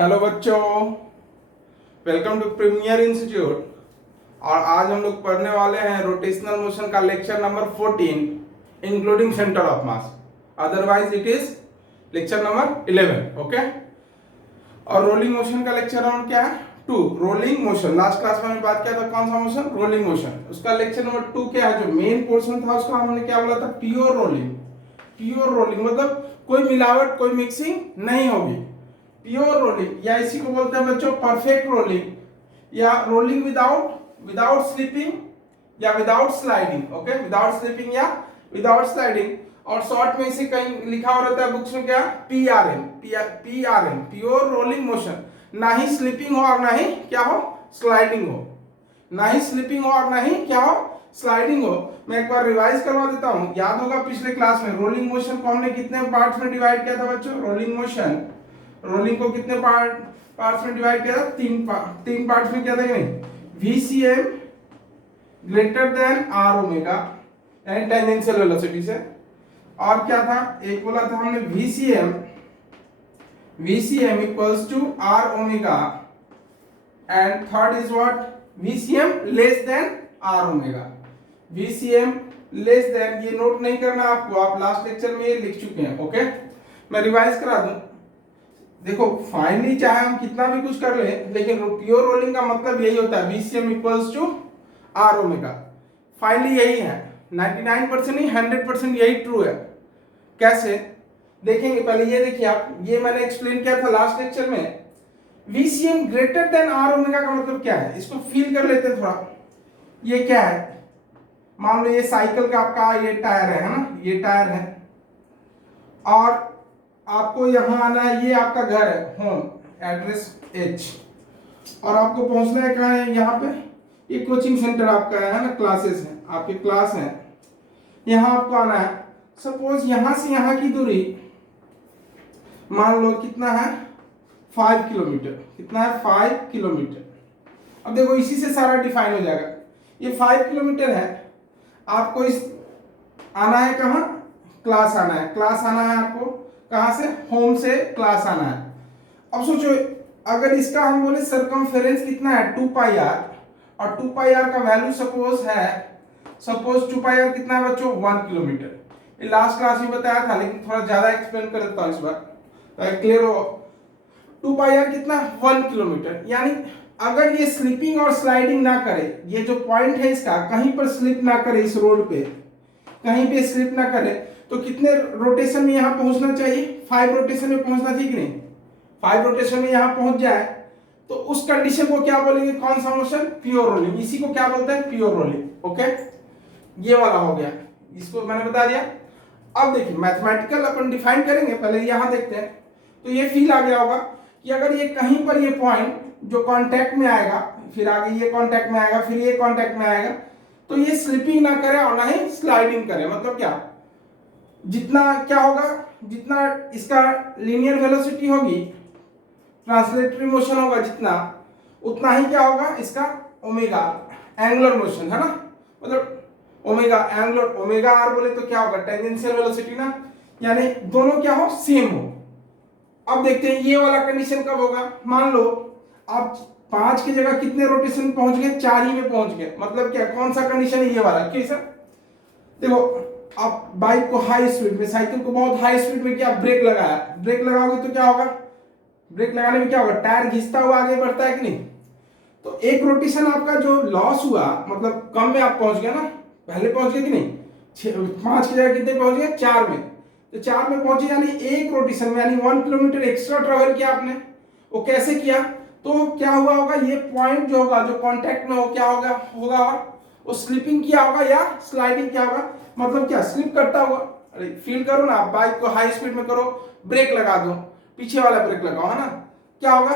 Hello बच्चों, welcome to premier institute. और आज हम लोग पढ़ने वाले हैं रोटेशनल मोशन का lecture number 14 including centre of mass, otherwise it is lecture number 11। Okay. और रोलिंग मोशन का लेक्चर नंबर क्या है? 2। Rolling motion. लास्ट क्लास में हमने बात किया था कौन सा मोशन? Rolling motion. उसका लेक्चर नंबर 2 क्या है? जो मेन पोर्शन था उसका हमने क्या बोला था? Pure rolling. प्योर रोलिंग मतलब कोई मिलावट, कोई मिक्सिंग नहीं होगी। प्योर रोलिंग या इसी को बोलते हैं बच्चों परफेक्ट रोलिंग या रोलिंग विदाउट स्लिपिंग या without sliding. Okay, without slipping या विदाउट स्लाइडिंग। और शॉर्ट में इसे कहीं लिखा हो रहता है बुक्स में क्या? PRM. PRM pure rolling motion. ना ही स्लिपिंग हो और ना ही क्या हो? स्लाइडिंग हो। ना ही स्लिपिंग हो और ना ही क्या हो? स्लाइडिंग हो। मैं एक बार रिवाइज करवा देता हूं। याद होगा पिछले क्लास में रोलिंग मोशन को हमने कितने पार्ट्स में डिवाइड किया था बच्चों? रोलिंग को कितने पार्ट्स में डिवाइड किया था? तीन पार्ट्स में किया था कि नहीं? VCM greater than r omega यानी टेंजेंशियल वेलोसिटी से। और क्या था? एक बोला था हमने VCM equals to r omega and third is what? VCM less than r omega. VCM less than, ये नोट नहीं करना आपको, आप लास्ट लेक्चर में ये लिख चुके हैं। ओके, मैं रिवाइज करा दूं। देखो फाइनली चाहे हम कितना भी कुछ कर लें, लेकिन प्योर रोलिंग का मतलब यही होता है VCM equals to r omega. Finally यही है, 99% नहीं 100% यही ट्रू है। कैसे देखेंगे? पहले ये देखिए आप, ये मैंने एक्सप्लेन किया था लास्ट लेक्चर में। VCM greater than r omega का मतलब क्या है? इसको फील कर लेते हैं थोड़ा। ये क्या है? मान लो ये साइकिल का आपका ये टायर है ना, ये टायर है और आपको यहां आना है। ये आपका घर है, होम एड्रेस H, और आपको पहुंचना है कहाँ है? यहाँ पे ये कोचिंग सेंटर आपका है ना, क्लासेस हैं आपके, क्लास है, यहाँ आपको आना है। सपोज यहाँ से यहाँ की दूरी मान लो कितना है? 5 किलोमीटर। कितना है? 5 किलोमीटर। अब देखो इसी से सारा डिफाइन हो जाएगा। ये 5 किलोमीटर है, आपको इस आना है कहाँ? क्लास आना है। क्लास आना है आपको कहां से? होम से क्लास आना है। अब सोचो अगर इसका हम बोले सरकमफेरेंस कितना है? 2 पाई आर, और 2 पाई आर का वैल्यू सपोज 2 पाई आर कितना है बच्चों? 1 किलोमीटर। ये लास्ट क्लास में बताया था, लेकिन थोड़ा ज्यादा एक्सप्लेन कर देता हूं इस बार ताकि क्लियर हो। 2 पाई आर कितना? 1 किलोमीटर। यानी अगर ये स्लिपिंग और स्लाइडिंग ना करे, ये जो पॉइंट है इसका कहीं पर स्लिप ना करे, इस रोड पे कहीं पे स्लिप ना करे, तो कितने रोटेशन में यहां पहुंचना चाहिए? 5 रोटेशन में पहुंचना चाहिए कि नहीं? 5 रोटेशन में यहां पहुंच जाए तो उस कंडीशन को क्या बोलेंगे? कौन सा मोशन? Pure rolling. इसी को क्या बोलते हैं? Pure rolling. ओके, ये वाला हो गया, इसको मैंने बता दिया। अब देखिए मैथमेटिकल अपन डिफाइन करेंगे, पहले यहां देखते हैं। तो ये फील आ गया होगा कि अगर ये कहीं पर ये पॉइंट जो कांटेक्ट में आएगा, फिर आगे ये कांटेक्ट में आएगा, फिर ये कांटेक्ट में आएगा, तो ये स्लिपिंग ना करे और ना ही स्लाइडिंग करे। मतलब क्या? जितना क्या होगा? जितना इसका लीनियर वेलोसिटी होगी, ट्रांसलेटरी मोशन होगा जितना, उतना ही क्या होगा? इसका ओमेगा एंगुलर मोशन है ना, मतलब ओमेगा एंगुलर, ओमेगा आर बोले तो क्या होगा? टेंजेंशियल वेलोसिटी ना, यानी दोनों क्या हो? सेम हो। अब देखते हैं ये वाला कंडीशन कब होगा। मान लो आप 5 की जगह कितने रोटेशन में पहुंच गए? 4 ही में पहुंच गए। मतलब क्या? कौन सा कंडीशन है? ये वाला। कैसा? देखो आप बाइक को हाई स्पीड में, साइकिल को बहुत हाई स्पीड में क्या ब्रेक लगाया, ब्रेक लगाओगे तो क्या होगा? ब्रेक लगाने में क्या होगा? टायर घिसता हुआ आगे बढ़ता है कि नहीं? तो एक रोटेशन आपका जो लॉस हुआ, मतलब कम में आप पहुंच गए ना, पहले पहुंच गए कि नहीं? 5 की जगह कितने पहुंच गए? 4 में। तो 4 में पहुंचे यानी एक रोटेशन में, यानी 1 किलोमीटर एक्स्ट्रा ट्रेवल किया आपने। वो कैसे किया? तो क्या हुआ होगा? ये पॉइंट जो होगा, जो कांटेक्ट में हो, क्या होगा वो स्लिपिंग किया होगा या स्लाइडिंग किया होगा। मतलब क्या? स्लिप करता होगा। अरे फील करो ना, बाइक को हाई स्पीड में करो, ब्रेक लगा दो, पीछे वाला ब्रेक लगाओ, है ना, क्या होगा?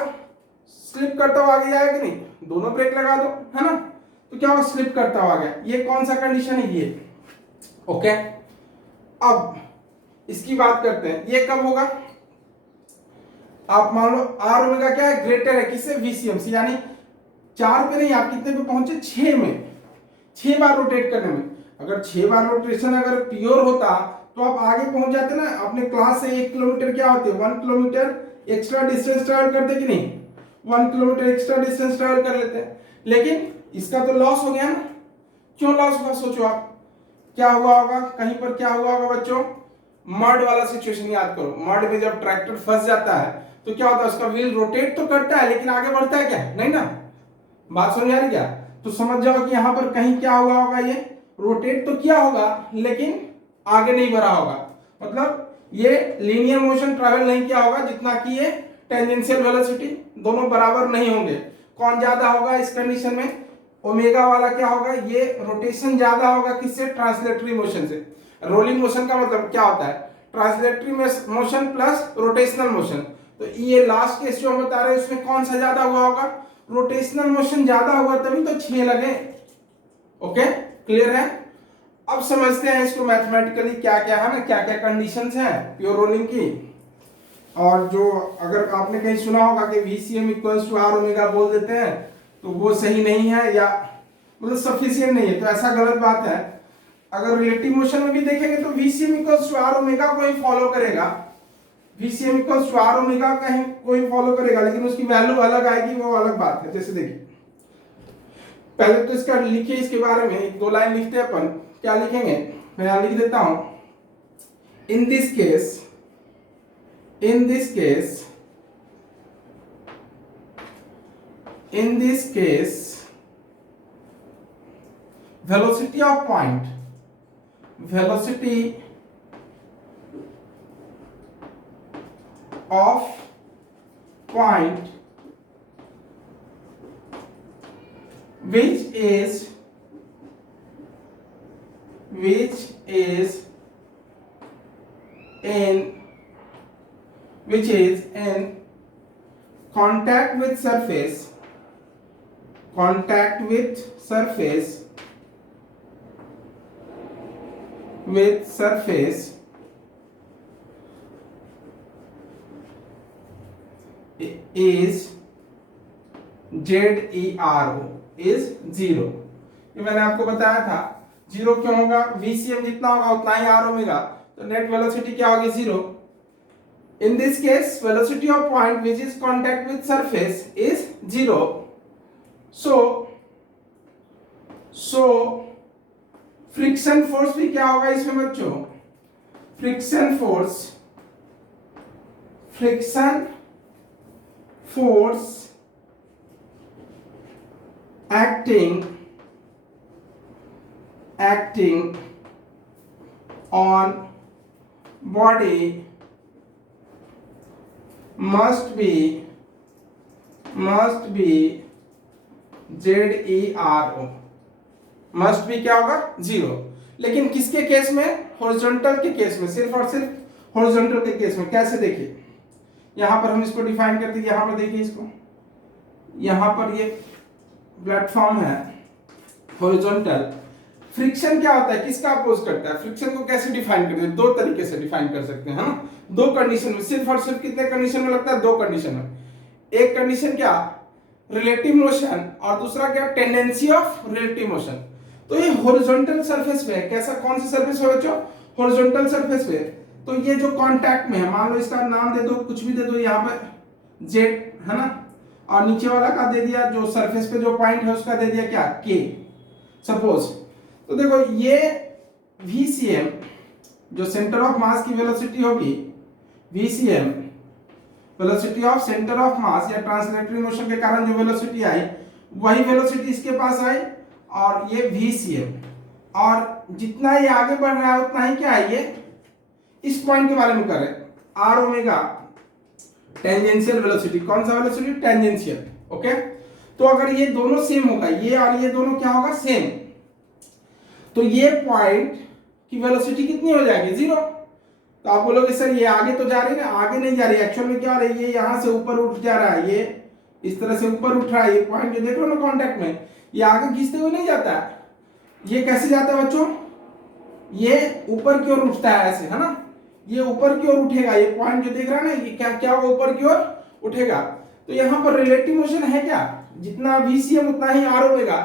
स्लिप करता हुआ आगे जाएगा कि नहीं? दोनों ब्रेक लगा दो, है ना, तो क्या होगा? स्लिप करता हुआ गया। ये कौन सा कंडीशन है? ये। ओके, अब इसकी बात करते हैं, ये कब होगा? आप मान लो आर ओमेगा क्या है? ग्रेटर है किससे? VCM से। यानी 4 पे नहीं, आप कितने पे पहुंचे? 6 में। 6 बार रोटेट करने में। अगर 6 बार रोटेशन अगर प्योर होता तो आप आगे पहुंच जाते ना, अपने क्लास से 1 किलोमीटर क्या होते हैं, 1 किलोमीटर एक्स्ट्रा डिस्टेंस ट्रैवल करते कि नहीं, 1 किलोमीटर एक्स्ट्रा डिस्टेंस ट्रैवल कर लेते हैं। लेकिन इसका तो लॉस हो गया ना, क्यों लॉस हुआ सोचो आप, क्या हुआ होगा, कहीं पर क्या हुआ होगा बच्चों, मड वाला सिचुएशन याद करो। मड में जब ट्रैक्टर फंस जाता है तो क्या होता है, उसका व्हील रोटेट तो करता है लेकिन आगे बढ़ता है क्या, नहीं ना। बात समझ आ रही क्या, तो समझ जाओ कि यहां पर कहीं क्या हुआ होगा, ये रोटेट तो किया होगा लेकिन आगे नहीं बढ़ा होगा, मतलब ये लीनियर मोशन ट्रैवल नहीं किया होगा जितना कि ये टेंजेंशियल वेलोसिटी, दोनों बराबर नहीं होंगे। कौन ज्यादा होगा इस कंडीशन में, ओमेगा वाला क्या होगा, ये रोटेशन ज्यादा होगा किससे, ट्रांसलेटरी मोशन से। रोलिंग मोशन का मतलब क्या होता है, translatory motion plus rotational motion. तो ये लास्ट केस जो हम बता रहे हैं उसमें कौन सा ज्यादा हुआ होगा, रोटेशनल मोशन ज्यादा हुआ, तभी तो 6 लगे। ओके, क्लियर है। अब समझते हैं इसको मैथमेटिकली क्या क्या है ना, क्या क्या कंडीशंस हैं प्योर रोलिंग की। और जो अगर आपने कहीं सुना होगा कि VCM equals to r omega बोल देते हैं, तो वो सही नहीं है या मतलब सफिशिएंट नहीं है, तो ऐसा गलत बात है। अगर रिलेटिव मोशन में भी देखेंगे तो VCM equals to r omega को ही फॉलो करेगा, VCM equals to r omega का ही कोई फॉलो करेगा, लेकिन उसकी वैल्यू अलग आएगी, वो अलग बात है। जैसे देखिए, पहले तो इसका लिखिए, इसके बारे में 1-2 लाइन लिखते हैं अपन। क्या लिखेंगे, मैं यहां लिख देता हूं, in this case in this case velocity of point which is in contact with surface is ZERO is 0। ये मैंने आपको बताया था, 0 क्यों होगा, VCM जितना होगा उतना ही आर ओमेगा, तो नेट वेलोसिटी क्या होगी, 0। In this case, velocity of point which is contact with surface is 0. So friction force भी क्या होगा इसमें बच्चों, friction force acting on body must be ZERO, must भी क्या होगा, 0। लेकिन किसके केस में, हॉरिजॉन्टल के केस में, सिर्फ और सिर्फ हॉरिजॉन्टल के केस में। कैसे देखिए, यहां पर हम इसको डिफाइन करते हैं, यहां पर देखिए इसको, यहां पर ये प्लेटफॉर्म है हॉरिजॉन्टल। फ्रिक्शन क्या होता है, किसका अपोज करता है, फ्रिक्शन को कैसे डिफाइन करते हैं, 2 तरीके से डिफाइन कर सकते हैं, है ना, 2 कंडीशन में, सिर्फ और सिर्फ कितने कंडीशन में लगता है, 2 कंडीशन में। एक कंडीशन क्या, रिलेटिव मोशन, और दूसरा क्या, टेंडेंसी ऑफ रिलेटिव मोशन। तो ये हॉरिजॉन्टल सरफेस पे है, कैसा, कौन सा सरफेस है बच्चों, हॉरिजॉन्टल सरफेस पे। तो ये जो कांटेक्ट में है, मान लो इसका नाम दे दो, कुछ भी दे दो, यहाँ पर जेड है ना, और नीचे वाला का दे दिया, जो सरफेस पे जो पॉइंट है उसका दे दिया क्या, के सपोज। तो देखो ये VCM जो सेंटर ऑफ मास की वेलोसिटी होगी, VCM velocity of centre of मास या ट्रांसलेटरी मोशन के कारण जो वेलोसिटी आई, वही वेलोसिटी इसके पास आई, और ये VCM, और जितना ये आगे बढ़ रहा है उतना ही क्या है, ये इस पॉइंट के बारे में कर रहे हैं, आर ओमेगा टेंजेंशियल वेलोसिटी। कौन सा वेलोसिटी, टेंजेंशियल। ओके, तो अगर ये दोनों सेम होगा, ये और ये दोनों क्या होगा, सेम, तो ये पॉइंट की वेलोसिटी कितनी हो जाएगी, 0। तो आप बोलोगे सर ये आगे तो जा रही है ना, आगे नहीं जा रही, एक्चुअल में क्या हो रहा है, ये यहां से ऊपर उठ जा रहा है, ये इस तरह से ऊपर उठ रहा है, ये पॉइंट जो देख रहे हो ना कांटेक्ट में, ये आगे खींचते हुए नहीं जाता है, ये कैसे जाता है बच्चों, ये ऊपर की ओर उठता है ऐसे, है ना, ये ऊपर की ओर उठेगा, ये पॉइंट जो देख रहा है ना, ये क्या होगा, ऊपर की ओर उठेगा। तो यहाँ पर रिलेटिव मोशन है क्या, जितना VCM उतना ही आर होगा,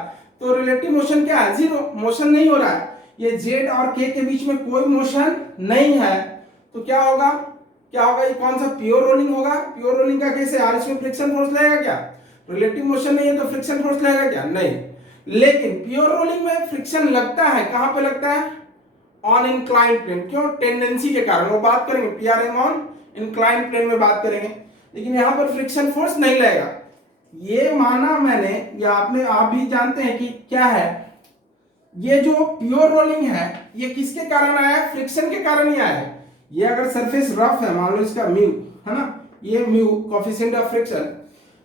तो रिलेटिव मोशन क्या है, 0, मोशन नहीं हो रहा है। ये जेड और के बीच में कोई मोशन नहीं है, तो क्या होगा, ये कौन सा प्योर रोलिंग होगा? प्योर रोलिंग का केस है यार, इसमें फ्रिक्शन फोर्स लगेगा क्या? रिलेटिव मोशन नहीं है तो फ्रिक्शन फोर्स लगेगा क्या? नहीं। लेकिन प्योर रोलिंग में फ्रिक्शन लगता है, कहां पे लगता है? On inclined plane. क्यों? टेंडेंसी के कारण, वो बात करेंगे, पीआरएम ऑन इंक्लाइंड प्लेन में बात करेंगे। लेकिन यहां पर फ्रिक्शन फोर्स नहीं लगेगा, ये माना मैंने, या आप भी जानते हैं कि क्या है, ये जो प्योर रोलिंग है ये किसके कारण आया है? फ्रिक्शन के कारण ही आया है। ये अगर सरफेस रफ है, मान लो इसका म्यू है ना, ये म्यू कोएफिशिएंट ऑफ फ्रिक्शन,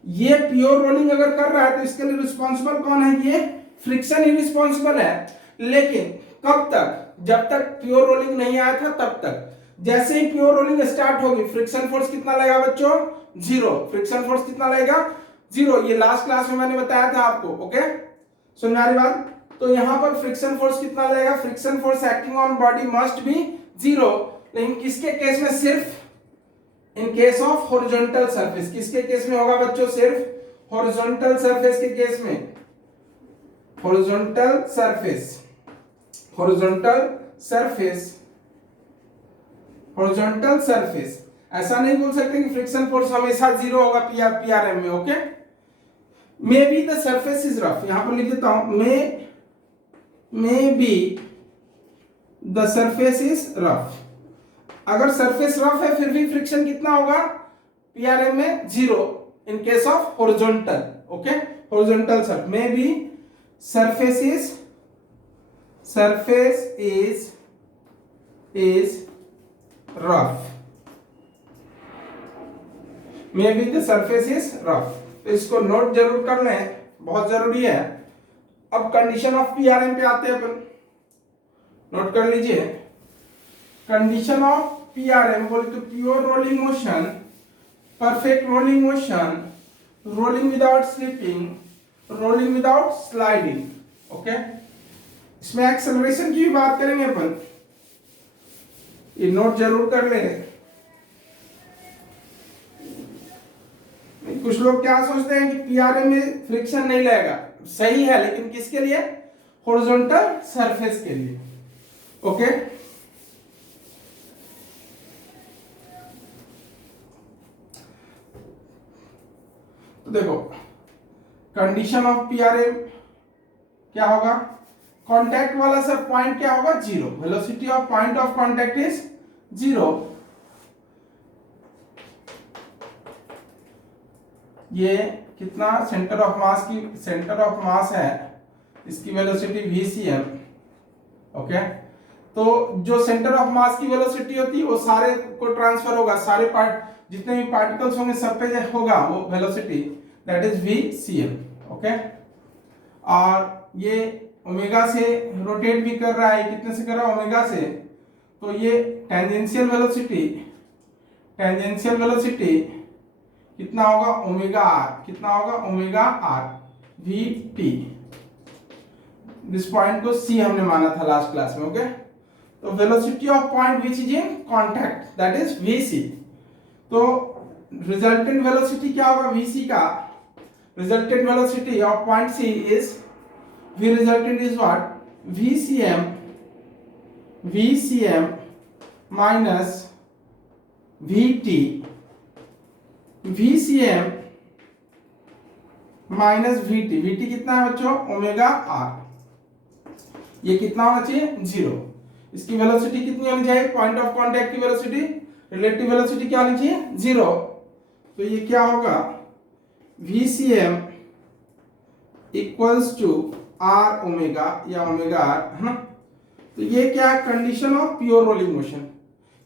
ये प्योर रोलिंग अगर कर रहा है तो इसके लिए रिस्पांसिबल कौन है? ये फ्रिक्शन ही रिस्पांसिबल है। लेकिन कब तक? जब तक प्योर रोलिंग नहीं आया था तब तक। जैसे ही प्योर रोलिंग स्टार्ट होगी, फ्रिक्शन फोर्स कितना लगेगा बच्चों? 0। फ्रिक्शन फोर्स कितना लगेगा? 0। ये लास्ट क्लास में मैंने बताया था आपको। ओके, सुन में आ रही बात? तो यहां पर फ्रिक्शन फोर्स कितना लगेगा? Friction force acting on body must be 0। लेकिन किसके केस में? सिर्फ in case of horizontal surface. किसके केस में होगा बच्चों? सिर्फ हॉरिजॉन्टल सरफेस के केस में। Horizontal surface, horizontal surface, horizontal surface. ऐसा नहीं बोल सकते कि फ्रिक्शन फोर्स हमेशा 0 होगा पीआरएम में। Okay, may be the surface is rough, यहां पर लिख देता हूं, may be the surface is rough. अगर सरफेस रफ है फिर भी फ्रिक्शन कितना होगा पीआरएम में? 0 in case of horizontal. Okay, horizontal surface, may be surface is rough, may be the surface is rough. इसको नोट जरूर कर लें, बहुत जरूरी है। अब कंडीशन ऑफ पीआरएम पे आते हैं अपन, नोट कर लीजिए। कंडीशन ऑफ पीआरएम बोले तो pure rolling motion, perfect rolling motion, rolling without slipping, rolling without sliding. Okay, इसमें एक्सेलरेशन की भी बात करेंगे अपन, ये नोट जरूर कर ले। कुछ लोग क्या सोचते हैं कि पीआरएम में फ्रिक्शन नहीं लगेगा, सही है, लेकिन किसके लिए? हॉरिजॉन्टल सरफेस के लिए। ओके, तो देखो कंडीशन ऑफ पीआरएम क्या होगा? कांटेक्ट वाला सर पॉइंट क्या होगा? 0। Velocity of point of contact is 0। ये कितना सेंटर ऑफ मास है, इसकी वेलोसिटी vcm। ओके, तो जो सेंटर ऑफ मास की वेलोसिटी होती है वो सारे को ट्रांसफर होगा, सारे जितने भी पार्टिकल्स होंगे सब पे होगा वो velocity, that is vcm। Okay, और ये ओमेगा से रोटेट भी कर रहा है, कितने से कर रहा है? ओमेगा से। तो ये टेंजेंशियल वेलोसिटी कितना होगा? Omega r. कितना होगा? Omega r v t. This point को सी हमने माना था लास्ट क्लास में। ओके, तो velocity of point which is in contact, that is VC. तो रिजल्टेंट वेलोसिटी क्या होगा वीसी का? Resultant velocity of point C is, V resultant is what? VCM minus VT, VCM minus VT कितना है बच्चों? Omega r. ये कितना होना चाहिए? 0। इसकी वेलोसिटी कितनी होनी चाहिए? पॉइंट ऑफ कांटेक्ट की वेलोसिटी, रिलेटिव वेलोसिटी क्या होनी चाहिए? 0। तो ये क्या होगा? VCM equals to r omega या ओमेगा आर, है ना। तो ये क्या है? Condition of pure rolling motion.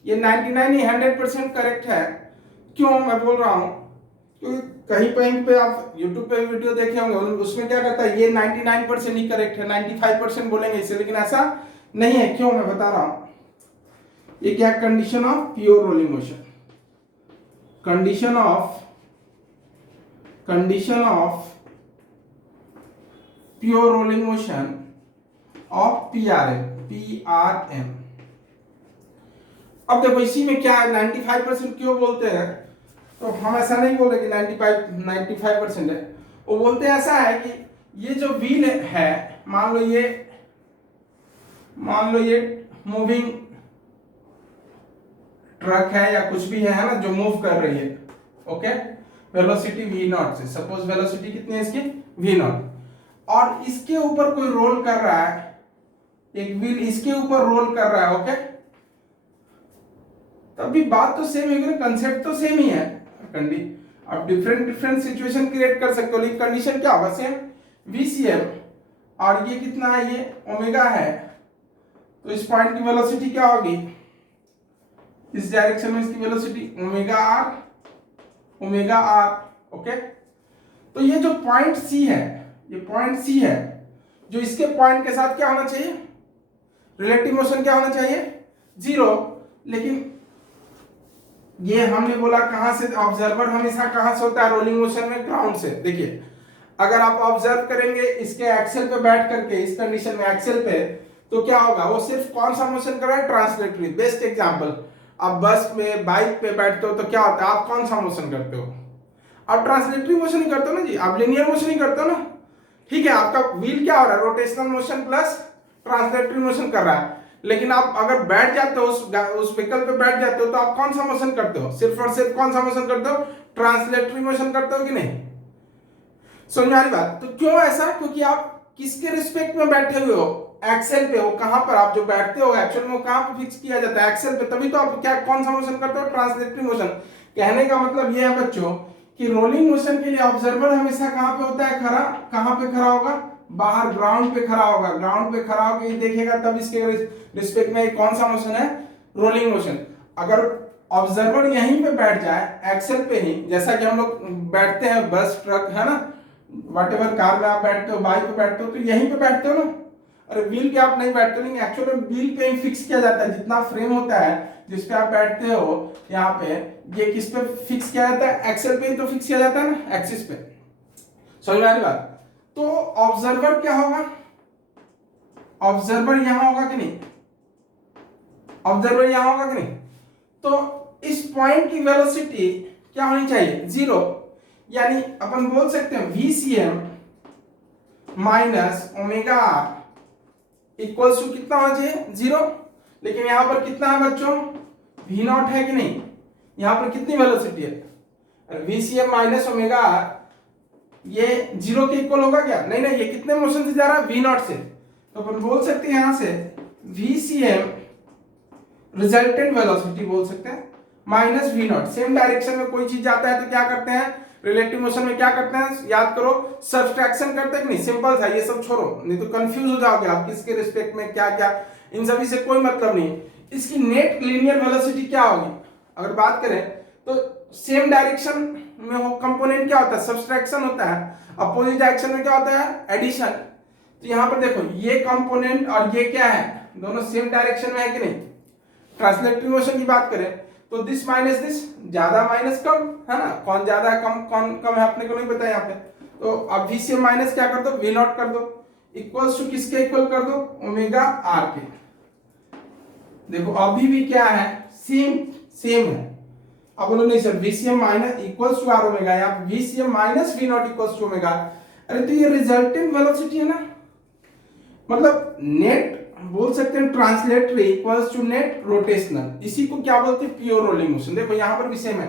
ये 99 नहीं 100% करेक्ट है। क्यों मैं बोल रहा हूं? क्योंकि कहीं पे आप YouTube पे वीडियो देखे होंगे, उसमें क्या कहता है ये 99% ही करेक्ट है, 95% बोलेंगे इसे, लेकिन ऐसा नहीं है। क्यों मैं बता रहा हूं। ये क्या? Condition of pure rolling motion, condition of pure rolling motion of PRM. अब देखो इसी में क्या है, 95% क्यों बोलते हैं? तो हम ऐसा नहीं बोले कि 95% है, वो बोलते हैं ऐसा है कि ये जो व्हील है, मान लो मान लो ये मूविंग ट्रक है या कुछ भी है ना, जो मूव कर रही है, ओके, वेलोसिटी v नॉट से, सपोज वेलोसिटी कितनी है इसकी v नॉट, और इसके ऊपर कोई रोल कर रहा है, एक व्हील इसके ऊपर रोल कर रहा है, ओके, तभी बात तो सेम है, कंसेप्ट तो सेम ही है। अब डिफरेंट सिचुएशन क्रिएट कर सकते हो, लेकिन कंडीशन क्या होगा, सेम VCM, और ये कितना है, ये ओमेगा है, तो इस पॉइंट की वेलोसिटी क्या होगी, इस डायरेक्शन में इसकी वेलोसिटी ओमेगा आर, ओके। तो ये जो पॉइंट C है, ये पॉइंट C है, जो इसके पॉइंट के साथ क्या होना चाहिए, रिलेटिव मोशन क्या होना चाहिए, 0, लेकिन ये हमने बोला कहां से, ऑब्जर्वर हमेशा कहां से होता है रोलिंग मोशन में, ग्राउंड से। देखिए अगर आप ऑब्जर्व करेंगे इसके एक्सेल पे बैठ करके, इस कंडीशन में एक्सेल पे, तो क्या होगा, वो सिर्फ कौन सा मोशन कर रहा है, ट्रांसलेटरी। बेस्ट एग्जांपल, आप बस में बाइक पे बैठते हो तो क्या होता है, आप कौन सा मोशन करते हो, आप ट्रांसलेटरी मोशन ही करते हो ना जी, आप लिनियर मोशन ही करते हो ना, ठीक है। आपका व्हील क्या हो रहा है, rotational motion plus translatory motion कर रहा है, लेकिन आप अगर बैठ जाते हो उस व्हीकल पे बैठ जाते हो, तो आप कौन सा मोशन करते हो, सिर्फ और सिर्फ कौन सा मोशन करते हो, ट्रांसलेटरी मोशन करते हो कि नहीं, समझ में आ रही बात। तो क्यों ऐसा, क्योंकि आप किसके रिस्पेक्ट में बैठे हुए हो, एक्सेल पे हो, कहां पर आप जो बैठते हो एक्चुअल में कहां पे फिक्स किया जाता है, एक्सेल पे, तभी तो आप क्या कौन सा मोशन करते हो, ट्रांसलेटरी मोशन। कहने का मतलब ये है बच्चों कि रोलिंग मोशन के लिए ऑब्जर्वर हमेशा कहां पे होता है, खड़ा, कहां पे खड़ा होगा, बाहर ग्राउंड पे खड़ा होगा, ग्राउंड पे खड़ा होकर देखेगा, तब इसके रिस्पेक्ट में कौन सा मोशन है, रोलिंग मोशन। अगर ऑब्जर्वर यहीं पे बैठ जाए एक्सेल पे ही, जैसा कि हम लोग बैठते हैं बस ट्रक है ना, व्हाटएवर कार में आप बैठते हो, बाइक पे बैठते हो, तो यहीं पे बैठते हो ना, अरे व्हील पे आप नहीं बैठते, लेकिन एक्चुअली व्हील पे ही फिक्स किया जाता है, जितना फ्रेम होता है जिस पे आप बैठते हो यहाँ पे, ये किस पे फिक्स किया जाता है, एक्सेल पे ही तो फिक्स किया जाता है ना, एक्सिस पे। समझ में आ रही बात। तो ऑब्जर्वर क्या होगा, ऑब्जर्वर यहां होगा कि नहीं, ऑब्जर्वर यहां होगा कि नहीं, तो इस पॉइंट की वेलोसिटी क्या होनी चाहिए, 0, यानी अपन बोल सकते हैं VCM minus omega r equals to कितना होना चाहिए, 0, लेकिन यहां पर कितना है बच्चों, V नॉट है कि नहीं, यहां पर कितनी वेलोसिटी है, VCM माइनस ओमेगा आर, ये 0 के इक्वल होगा क्या, नहीं नहीं, ये कितने मोशन से जा रहा है, V नॉट से, तो अपन बोल सकते हैं यहां से VCM रिजल्टेंट वेलोसिटी बोल सकते हैं minus V not. Same direction में कोई चीज जाता है तो क्या करते हैं, रिलेटिव मोशन में क्या करते हैं, याद करो, सब्सट्रैक्शन करते हैं कि नहीं, सिंपल था, ये सब छोड़ो, नहीं तो कंफ्यूज हो जाओगे आप किसके रिस्पेक्ट में क्या क्या, इन सभी से कोई मतलब नहीं। इसकी नेट लीनियर वेलोसिटी क्या होगी, अगर बात करें तो सेम डायरेक्शन में हो कंपोनेंट क्या होता है, सब्सट्रैक्शन होता है, अपोजिट डायरेक्शन में क्या होता है, एडिशन। तो यहां पर देखो ये कंपोनेंट और ये क्या है, दोनों सेम डायरेक्शन में है कि नहीं। ट्रांसलेटरी मोशन की बात करें तो दिस माइनस दिस, ज्यादा माइनस कम है ना, कौन ज्यादा है कम कौन कम है अपने को नहीं पता यहाँ पे, तो अब VCM माइनस क्या कर दो, V नॉट कर दो, इक्वल्स टू किसके इक्वल कर दो, ओमेगा आर के। देखो अभी भी क्या है, सेम है। अब बोलो नहीं sir VCM minus equals to r omega, या VCM minus V not equals to omega, अरे तो ये रिजल्टेंट वेलोसिटी है ना, मतलब नेट बोल सकते हैं translatory equals to net rotational, इसी को क्या बोलते हैं, प्योर रोलिंग मोशन। देखो यहां पर भी सेम है,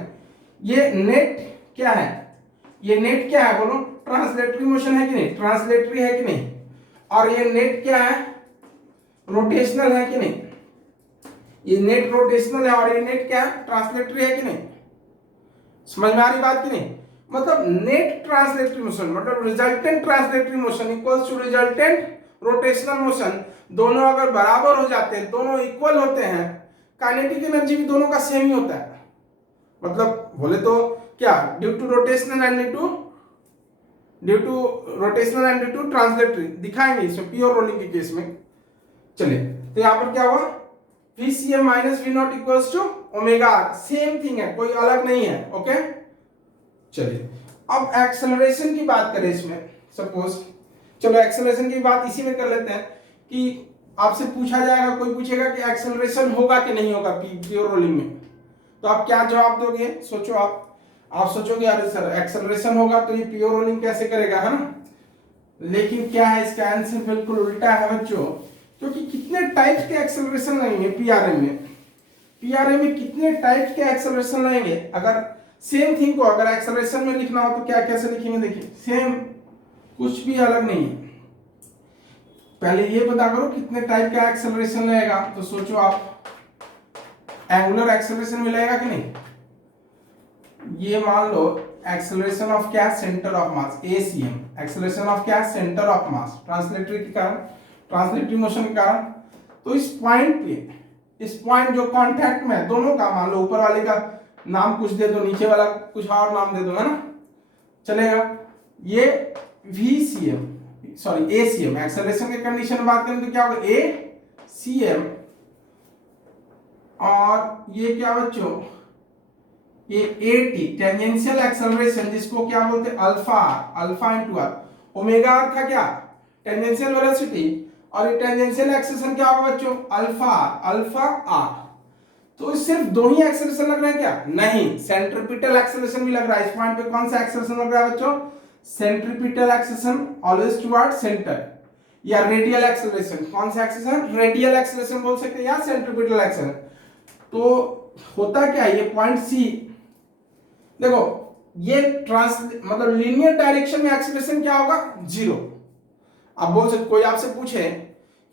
ये नेट क्या है, ये नेट क्या है बोलो, ट्रांसलेटरी मोशन है कि नहीं, ट्रांसलेटरी है कि नहीं, और ये नेट क्या है, रोटेशनल है कि नहीं, ये नेट रोटेशनल है और ये नेट क्या है, ट्रांसलेटरी है कि नहीं। समझ में आ रही बात कि नहीं, मतलब नेट ट्रांसलेटरी मोशन मतलब resultant translatory motion equals to resultant rotational motion, दोनों अगर बराबर हो जाते हैं, दोनों इक्वल होते हैं, काइनेटिक एनर्जी भी दोनों का सेम ही होता है, मतलब बोले तो क्या, due to rotational and due to translatory दिखाएंगे इसमें प्योर रोलिंग के केस में। चलिए तो यहां पर क्या हुआ, VCM minus V not equals to omega r, same thing है, कोई अलग नहीं है, ओके। चलिए अब एक्सेलरेशन की बात करें इसमें, सपोज चलो एक्सेलरेशन की बात इसी में कर लेते हैं कि आपसे पूछा जाएगा, कोई पूछेगा कि एक्सेलरेशन होगा कि नहीं होगा प्योर रोलिंग में, तो आप क्या जवाब दोगे, सोचो आप सोचोगे अरे सर एक्सेलरेशन होगा तो ये प्योर रोलिंग कैसे करेगा, है ना। लेकिन क्या है इसका आंसर बिल्कुल उल्टा है बच्चों, क्योंकि कितने टाइप के एक्सेलरेशन लगेंगे पीआरएम में, पीआरएम में कितने टाइप के एक्सेलरेशन लगेंगे। अगर सेम थिंग को अगर एक्सेलरेशन में लिखना हो तो क्या कैसे लिखेंगे, देखिए सेम, कुछ भी अलग नहीं है। पहले ये पता करो कितने टाइप का एक्सेलरेशन लगेगा, तो सोचो आप एंगुलर एक्सेलरेशन मिलेगा कि नहीं। ये मान लो एक्सेलरेशन ऑफ क्या, centre of mass, ACM, acceleration of क्या, सेंटर ऑफ मास, ट्रांसलेटरी के कारण, ट्रांसलेटरी मोशन के कारण। तो इस पॉइंट पे, इस पॉइंट जो कांटेक्ट में है दोनों का, मान लो ऊपर वाले का नाम कुछ दे दो, नीचे वाला कुछ और नाम दे दो, है ना, चलेगा। ये VCM, सॉरी ACM, एक्सेलरेशन के कंडीशन में बात करें तो क्या होगा, ACM, और ये क्या बच्चों, ये AT, टेंजेंशियल एक्सेलरेशन, जिसको क्या बोलते हैं, alpha, alpha into r. Omega r था क्या, टेंजेंशियल वेलोसिटी, और ये टेंजेंशियल एक्सेलरेशन क्या होगा बच्चों, अल्फा, अल्फा आर। तो सिर्फ दो ही एक्सेलरेशन लग रहे हैं क्या, नहीं, सेंट्रीपिटल एक्सेलरेशन भी लग रहा है। इस पॉइंट पे कौन सा एक्सेलरेशन लग रहा है बच्चों, centripetal acceleration, always toward centre, या रेडियल एक्सेलरेशन, कौन सा एक्सेलरेशन, रेडियल एक्सेलरेशन बोल सकते हैं, या सेंट्रीपिटल एक्सेलरेशन। तो होता क्या है, ये पॉइंट सी, देखो ये मतलब लीनियर डायरेक्शन में एक्सेलरेशन क्या होगा, जीरो। अब बोल सकते, कोई आपसे पूछे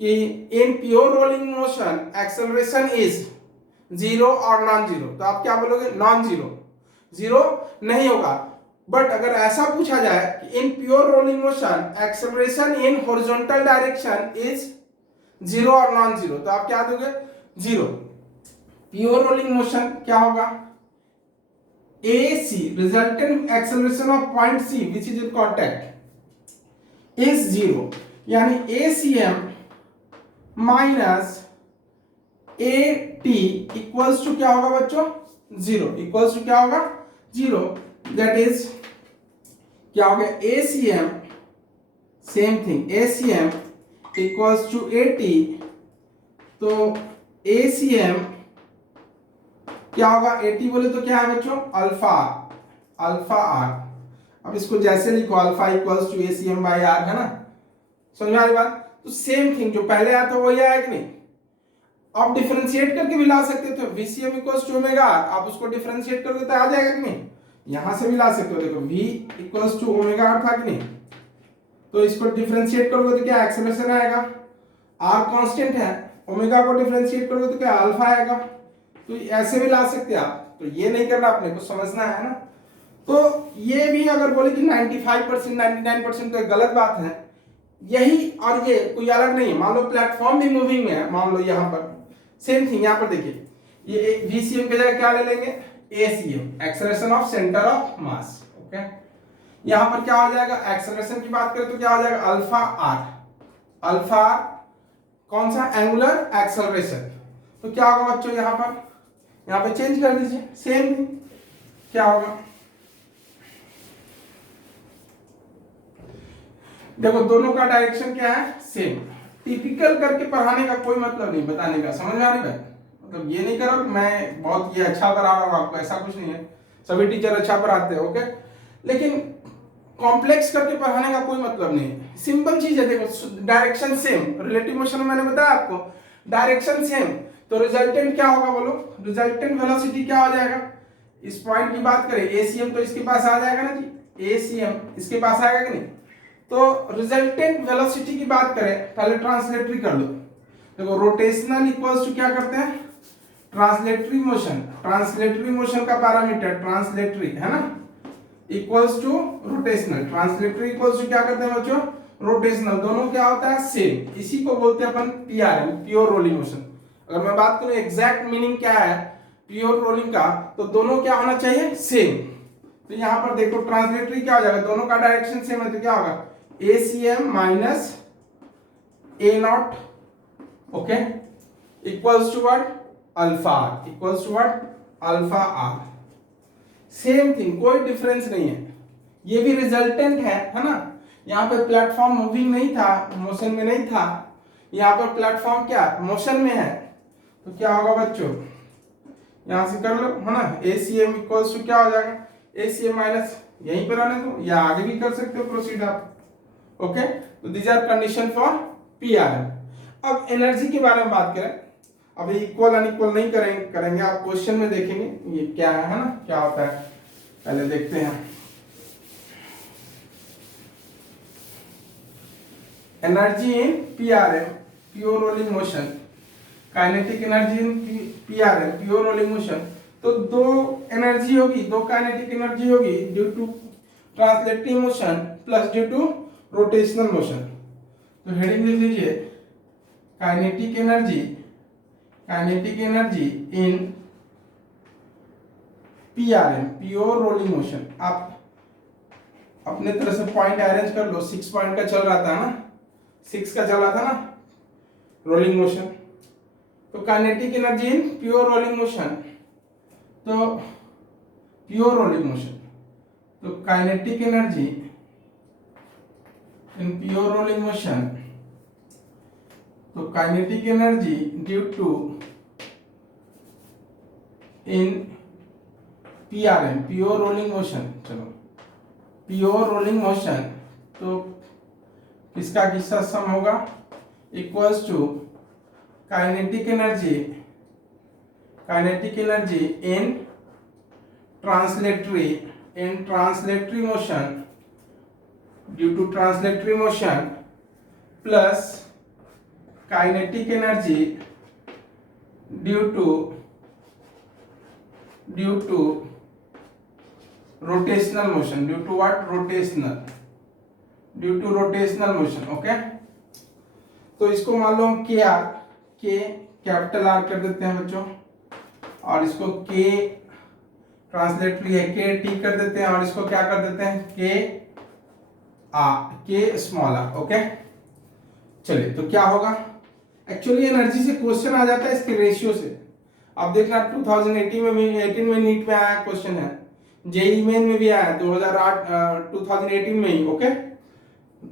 कि इन pure rolling motion acceleration is zero और नॉन जीरो, तो आप क्या बोलोगे, नॉन जीरो, जीरो नहीं होगा। बट अगर ऐसा पूछा जाए कि इन pure rolling motion acceleration in horizontal direction is zero और नॉन जीरो, तो आप क्या दोगे, जीरो। प्योर रोलिंग मोशन क्या होगा, AC, resultant acceleration of point C which is in contact is zero, यानी ACM minus AT equals to क्या होगा बच्चों, जीरो, equals to क्या होगा, जीरो। that is क्या हो गया, ACM, same thing, ACM equals to AT, तो ACM क्या होगा, AT बोले तो क्या है बच्चों, अल्फा, अल्फा आर। अब इसको जैसे लिखो, alpha equals to ACM by r, है ना, समझ में आ रही बात। तो सेम थिंग जो पहले आया था वही आया कि नहीं। आप डिफरेंशिएट करके भी ला सकते थे, VCM equals to omega r, आप उसको डिफरेंशिएट करोगे तो आ जाएगा कि नहीं। यहां से भी ला सकते हो, देखो V equals to omega r था कि नहीं, तो इसको डिफरेंशिएट करोगे तो क्या एक्सेलरेशन आएगा, R कांस्टेंट है, ओमेगा को डिफरेंशिएट करोगे तो क्या अल्फा आएगा। तो ऐसे भी ला सकते हैं आप, तो ये नहीं करना, अपने को समझना है ना। तो ये भी अगर बोले कि 95% 99% तो एक गलत बात है, यही और ये कोई अलग नहीं है। मान लो प्लेटफॉर्म भी मूविंग में है, मान लो यहाँ पर सेम थिंग, यहाँ पर देखिए ये VCM की जगह क्या ले लेंगे, ACM, acceleration of centre of mass, okay. यहाँ पर क्या हो जाएगा, एक्सेलरेशन की बात करें तो क्या हो जाएगा, अल्फा आर, अल्फा आर कौन सा, एंगुलर एक्सेलरेशन। तो क्या होगा बच्चों, यहाँ पे चेंज कर दीजिए, सेम थिंग क्या होगा, देखो दोनों का डायरेक्शन क्या है, सेम। टिपिकल करके पढ़ाने का कोई मतलब नहीं, बताने का, समझ में आ रही है, मतलब ये नहीं करो मैं बहुत ये अच्छा करा रहा हूँ आपको, ऐसा कुछ नहीं है, सभी टीचर अच्छा पढ़ाते हैं, ओके। लेकिन कॉम्प्लेक्स करके पढ़ाने का कोई मतलब नहीं, सिंपल चीज है। देखो डायरेक्शन सेम, रिलेटिव मोशन में मैंने बताया आपको डायरेक्शन सेम, तो रिजल्टेंट क्या होगा बोलो, रिजल्टेंट वेलोसिटी क्या हो जाएगा। इस पॉइंट की बात करें ACM तो इसके पास आ जाएगा ना जी, ACM इसके पास आएगा कि नहीं। तो रिजल्टेंट वेलोसिटी की बात करें, पहले ट्रांसलेटरी कर लो। देखो रोटेशनल इक्वल्स टू क्या करते हैं, ट्रांसलेटरी मोशन, ट्रांसलेटरी मोशन का पैरामीटर ट्रांसलेटरी है ना, equals to rotational, translatory equals to क्या करते हैं बच्चों, रोटेशनल, दोनों क्या होता है, सेम। इसी को बोलते हैं अपन PRM, प्योर रोलिंग मोशन। अगर मैं बात करूं एग्जैक्ट मीनिंग क्या है प्योर रोलिंग का, तो दोनों क्या होना चाहिए, सेम। तो यहां पर देखो ट्रांसलेटरी क्या हो जाएगा, दोनों का डायरेक्शन सेम है, तो क्या होगा, ACM minus A0, okay, equals to what, alpha r, equals to what, alpha r. Same thing, कोई डिफरेंस नहीं है। ये भी रिजल्टेंट है ना। यहाँ पे प्लेटफॉर्म मूविंग नहीं था, मोशन में नहीं था, यहाँ पर प्लेटफॉर्म क्या मोशन में है, तो क्या होगा बच्चों, यहां से कर लो, है ना, ACM इक्वल्स टू क्या हो जाएगा, ACM माइनस, यहीं पर आने दो या आगे भी कर सकते हो प्रोसीड आप, ओके। तो these are condition for PRM। अब एनर्जी के बारे में बात करें, अभी इक्वल अनइक्वल नहीं करेंगे, आप क्वेश्चन में देखेंगे ये क्या है ना, क्या होता है पहले देखते हैं। Energy in PRM, pure rolling motion, kinetic energy in PRM, pure rolling motion. तो दो एनर्जी होगी, दो काइनेटिक एनर्जी होगी due to translating motion plus due to rotational motion. तो हेडिंग लिख लीजिए kinetic energy in PRM, pure rolling motion. आप अपने तरह से पॉइंट अरेंज कर लो, 6 पॉइंट का चल रहा था ना, 6 का चल रहा था ना रोलिंग मोशन। तो kinetic energy in pure rolling motion, तो प्योर रोलिंग मोशन, तो kinetic energy in pure rolling motion, तो kinetic energy due to in PRM, pure rolling motion, चलो प्योर रोलिंग मोशन, तो किसका किसका सम होगा, equals to kinetic energy in translatory motion due to translatory motion plus kinetic energy due to rotational motion, due to what, due to rotational motion. Okay, तो इसको मान लो हम के आर, के कैपिटल आर कर देते हैं बच्चों, और इसको के ट्रांसलेटरी है के टी कर देते हैं, और इसको क्या कर देते हैं के स्मॉल आर। ओके, चलिए तो क्या होगा, एक्चुअली एनर्जी से क्वेश्चन आ जाता है इसके रेशियो से। आप देखना 2018 में भी, 18 में नीट में आया क्वेश्चन है, जेई मेन में भी आया 2018 में ही। ओके,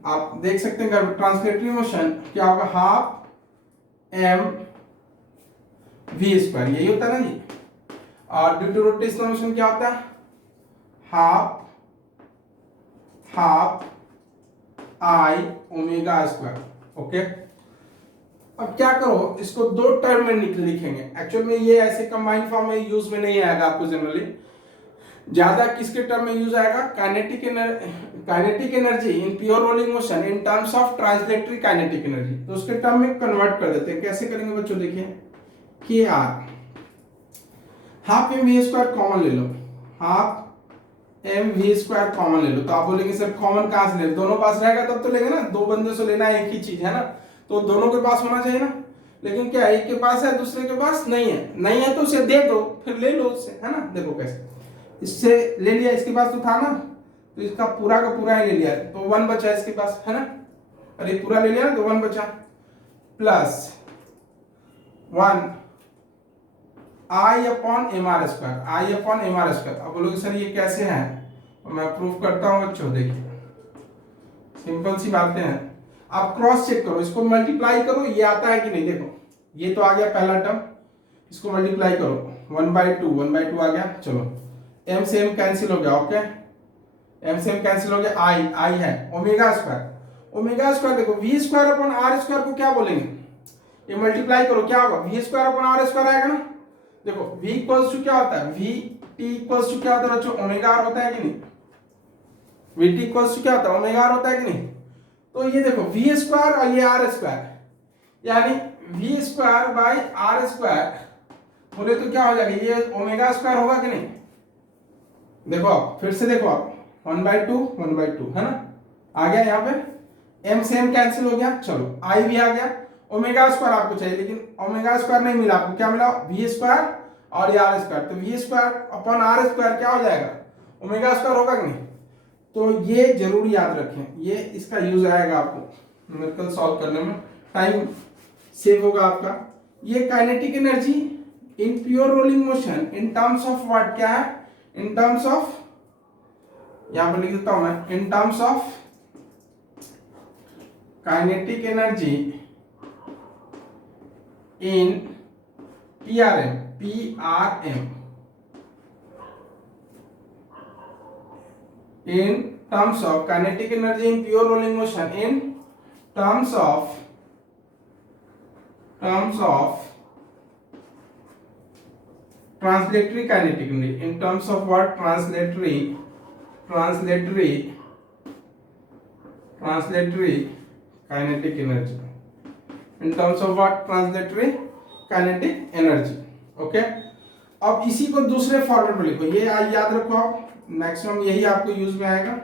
आप देख सकते हैं ट्रांसलेटरी मोशन क्या होगा, हाफ एम वी स्क्वायर, यही होता है ना जी। और ड्यू टू रोटेशनल मोशन क्या होता है, half I omega square. Okay, अब क्या करो, इसको दो टर्म में लिखेंगे। एक्चुअल में ये ऐसे कंबाइंड फॉर्म में यूज में नहीं आएगा आपको, जनरली ज्यादा किसके टर्म में यूज आएगा, kinetic energy in pure rolling motion in terms of translatory kinetic energy. तो उसके टर्म में कन्वर्ट कर देते हैं। कैसे करेंगे बच्चों, देखिए K R, half M we square common ले लो, half M we square common ले लो। तो आप बोलेंगे सर कॉमन कहां से ले, दोनों पास रहेगा तब तो लेंगे ना, दो बंदे से लेना एक ही चीज है ना, तो दोनों के पास होना चाहिए ना। लेकिन क्या एक के पास है दूसरे के पास नहीं है, तो उसे दे दो, फिर ले लो उससे, है ना। देखो कैसे, इससे ले लिया, इसके पास तो था ना, तो इसका पूरा का पूरा ही ले लिया, तो 1 बचा इसके पास, है ना। और ये पूरा ले लिया तो 1 बचा, प्लस 1 आई अपॉन एम आर स्क्वायर। अब बोलोगे सर ये कैसे है, मैं प्रूफ करता हूं बच्चों। देखिए सिंपल सी बातें हैं, आप क्रॉस चेक करो, इसको मल्टीप्लाई करो, ये आता है कि नहीं। देखो ये तो आ गया पहला टर्म, इसको मल्टीप्लाई करो, 1/2 आ गया। चलो m से m कैंसिल हो गया। ओके, m से m कैंसिल हो गया, आई है ओमेगा स्क्वायर। देखो v square upon r square को क्या बोलेंगे, ये मल्टीप्लाई करो, क्या होगा, v square upon r square आएगा ना। देखो v इक्वल्स टू क्या होता है, v t इक्वल्स टू क्या होता है बच्चों, ओमेगा r होता है कि नहीं। v t इक्वल्स टू क्या होता है, ओमेगा r होता है कि नहीं। तो ये देखो v स्क्वायर और ये r स्क्वायर, यानी v square by r square बोले तो क्या हो जाएगा, ये ओमेगा स्क्वायर होगा कि नहीं। देखो आप फिर से देखो, आप 1/2 है ना, आ गया यहाँ पे, m से m कैंसिल हो गया। चलो i भी आ गया, ओमेगा स्क्वायर आपको चाहिए, लेकिन ओमेगा स्क्वायर नहीं मिला आपको, क्या मिला, v स्क्वायर और ये r स्क्वायर। तो v square upon r square क्या हो जाएगा, ओमेगा स्क्वायर होगा कि नहीं। तो ये जरूर याद रखें, ये इसका यूज आएगा आपको न्यूमेरिकल सॉल्व करने में, टाइम सेव होगा आपका। ये kinetic energy in pure rolling motion in terms of what, क्या है, इन टर्म्स ऑफ, यहां पर लिख देता हूं मैं, in terms of kinetic energy in PRM, in terms of kinetic energy in pure rolling motion in terms of terms of translatory kinetic energy, in terms of what? Translatory kinetic energy, in terms of what? Translatory kinetic energy. Okay, अब इसी को दूसरे format में लिखो, ये याद रखो आप, मैक्सिमम यही आपको यूज में आएगा।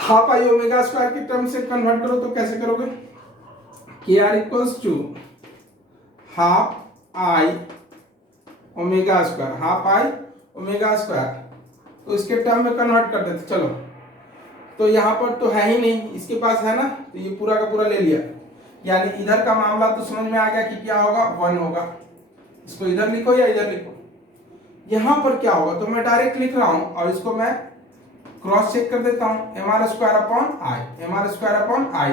हाफ आई ओमेगा स्क्वायर की टर्म से कन्वर्ट करो तो कैसे करोगे? K R equals to half I omega square, half I omega square, तो इसके टर्म में कन्वर्ट कर देते। चलो, तो यहाँ पर तो है ही नहीं, इसके पास है ना, तो ये पूरा का पूरा ले लिया, यानी इधर का मामला तो समझ में आ गया कि क्या होगा, 1 होगा। इसको इधर लिखो या इधर लिखो, यहां पर क्या होगा तो मैं डायरेक्ट लिख रहा हूं और इसको मैं क्रॉस चेक कर देता हूं, mr square upon I, mr square upon I,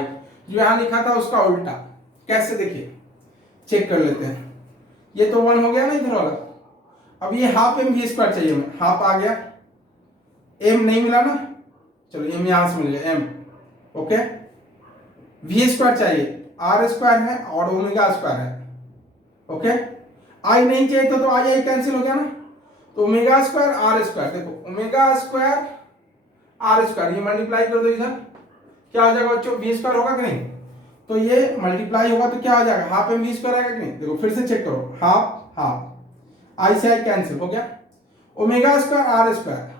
जो यहां लिखा था उसका उल्टा। कैसे, देखिए चेक कर लेते हैं। ये तो 1 हो गया ना इधर वाला, अब ये हाफ एम वी स्क्वायर चाहिए, हमें हाफ आ गया, एम नहीं मिला ना, चलो एम यहां से मिल गया एम। ओके, वी स्क्वायर चाहिए, आर स्क्वायर है और ओमेगा स्क्वायर है। ओके, आई नहीं चाहिए तो आई आई कैंसिल हो गया ना, तो ओमेगा स्क्वायर आर स्क्वायर, देखो ओमेगा स्क्वायर आर स्क्वायर, ये मल्टीप्लाई कर दो इधर, क्या हो जाएगा बच्चों? वी स्क्वायर होगा कि नहीं? तो ये मल्टीप्लाई होगा तो क्या हो जाएगा? हाफ एम वी स्क्वायर आएगा कि नहीं? देखो फिर से चेक करो, हाफ हाफ, आई से आई कैंसिल हो गया, omega square r square,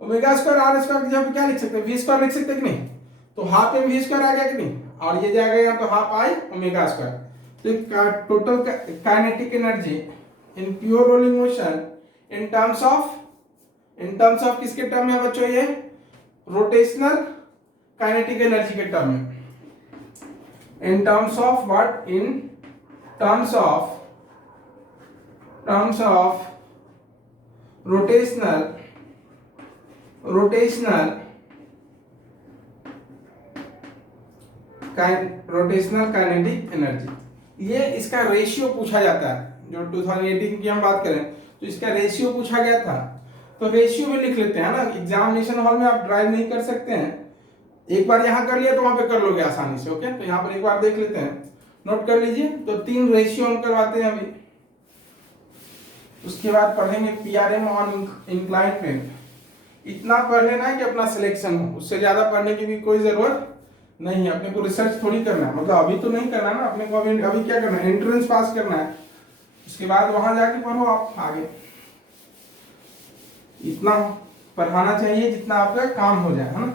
omega square r square की जगह पे क्या लिख सकते हैं? वी स्क्वायर लिख सकते हैं कि नहीं? तो हाफ एम वी स्क्वायर आ गया कि नहीं, और ये जाएगा यहाँ तो हाफ आई ओमेगा स्क्वायर। तो total kinetic energy in pure rolling motion in terms of किसके टर्म में बच्चों? ये रोटेशनल काइनेटिक एनर्जी के टर्म में, in terms of what? In terms of rotational kinetic energy. ये इसका रेशियो पूछा जाता है, जो 2018 की हम बात करें तो इसका रेशियो पूछा गया था, तो रेशियो में लिख लेते हैं ना, एग्जामिनेशन हॉल में आप ड्राइव नहीं कर सकते हैं, एक बार यहां कर लिया तो वहां पे कर लोगे आसानी से। ओके, तो यहां पर एक बार देख लेते हैं, नोट कर लीजिए। तो 3 रेशियो हम करवाते हैं अभी, उसके बाद पढ़ेंगे पीआरएम ऑन इंक्लाइंड प्लेन। इतना पढ़ लेना है कि अपना सिलेक्शन हो, उससे ज्यादा पढ़ने की भी कोई जरूरत नहीं है। अपने को रिसर्च थोड़ी करना है, मतलब अभी तो नहीं करना ना, अपने को अभी क्या करना है? एंट्रेंस पास करना है, उसके बाद वहां जाके पढ़ो आप आगे। इतना पढ़ाना चाहिए जितना आपका काम हो जाए, है ना,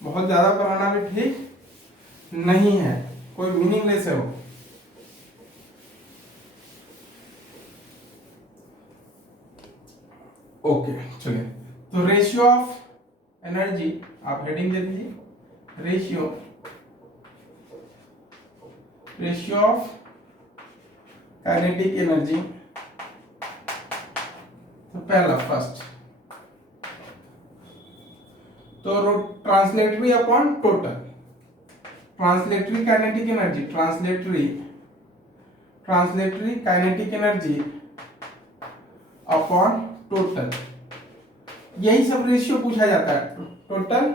बहुत ज्यादा पढ़ाना भी ठीक नहीं है, कोई मीनिंगलेस है वो। ओके, चलिए, तो रेशियो ऑफ एनर्जी आप हेडिंग दे दीजिए, रेशियो ऑफ काइनेटिक एनर्जी। तो पहला फर्स्ट, तो translatory upon total, translatory kinetic energy, translatory kinetic energy upon total, यही सब रेशियो पूछा जाता है। Total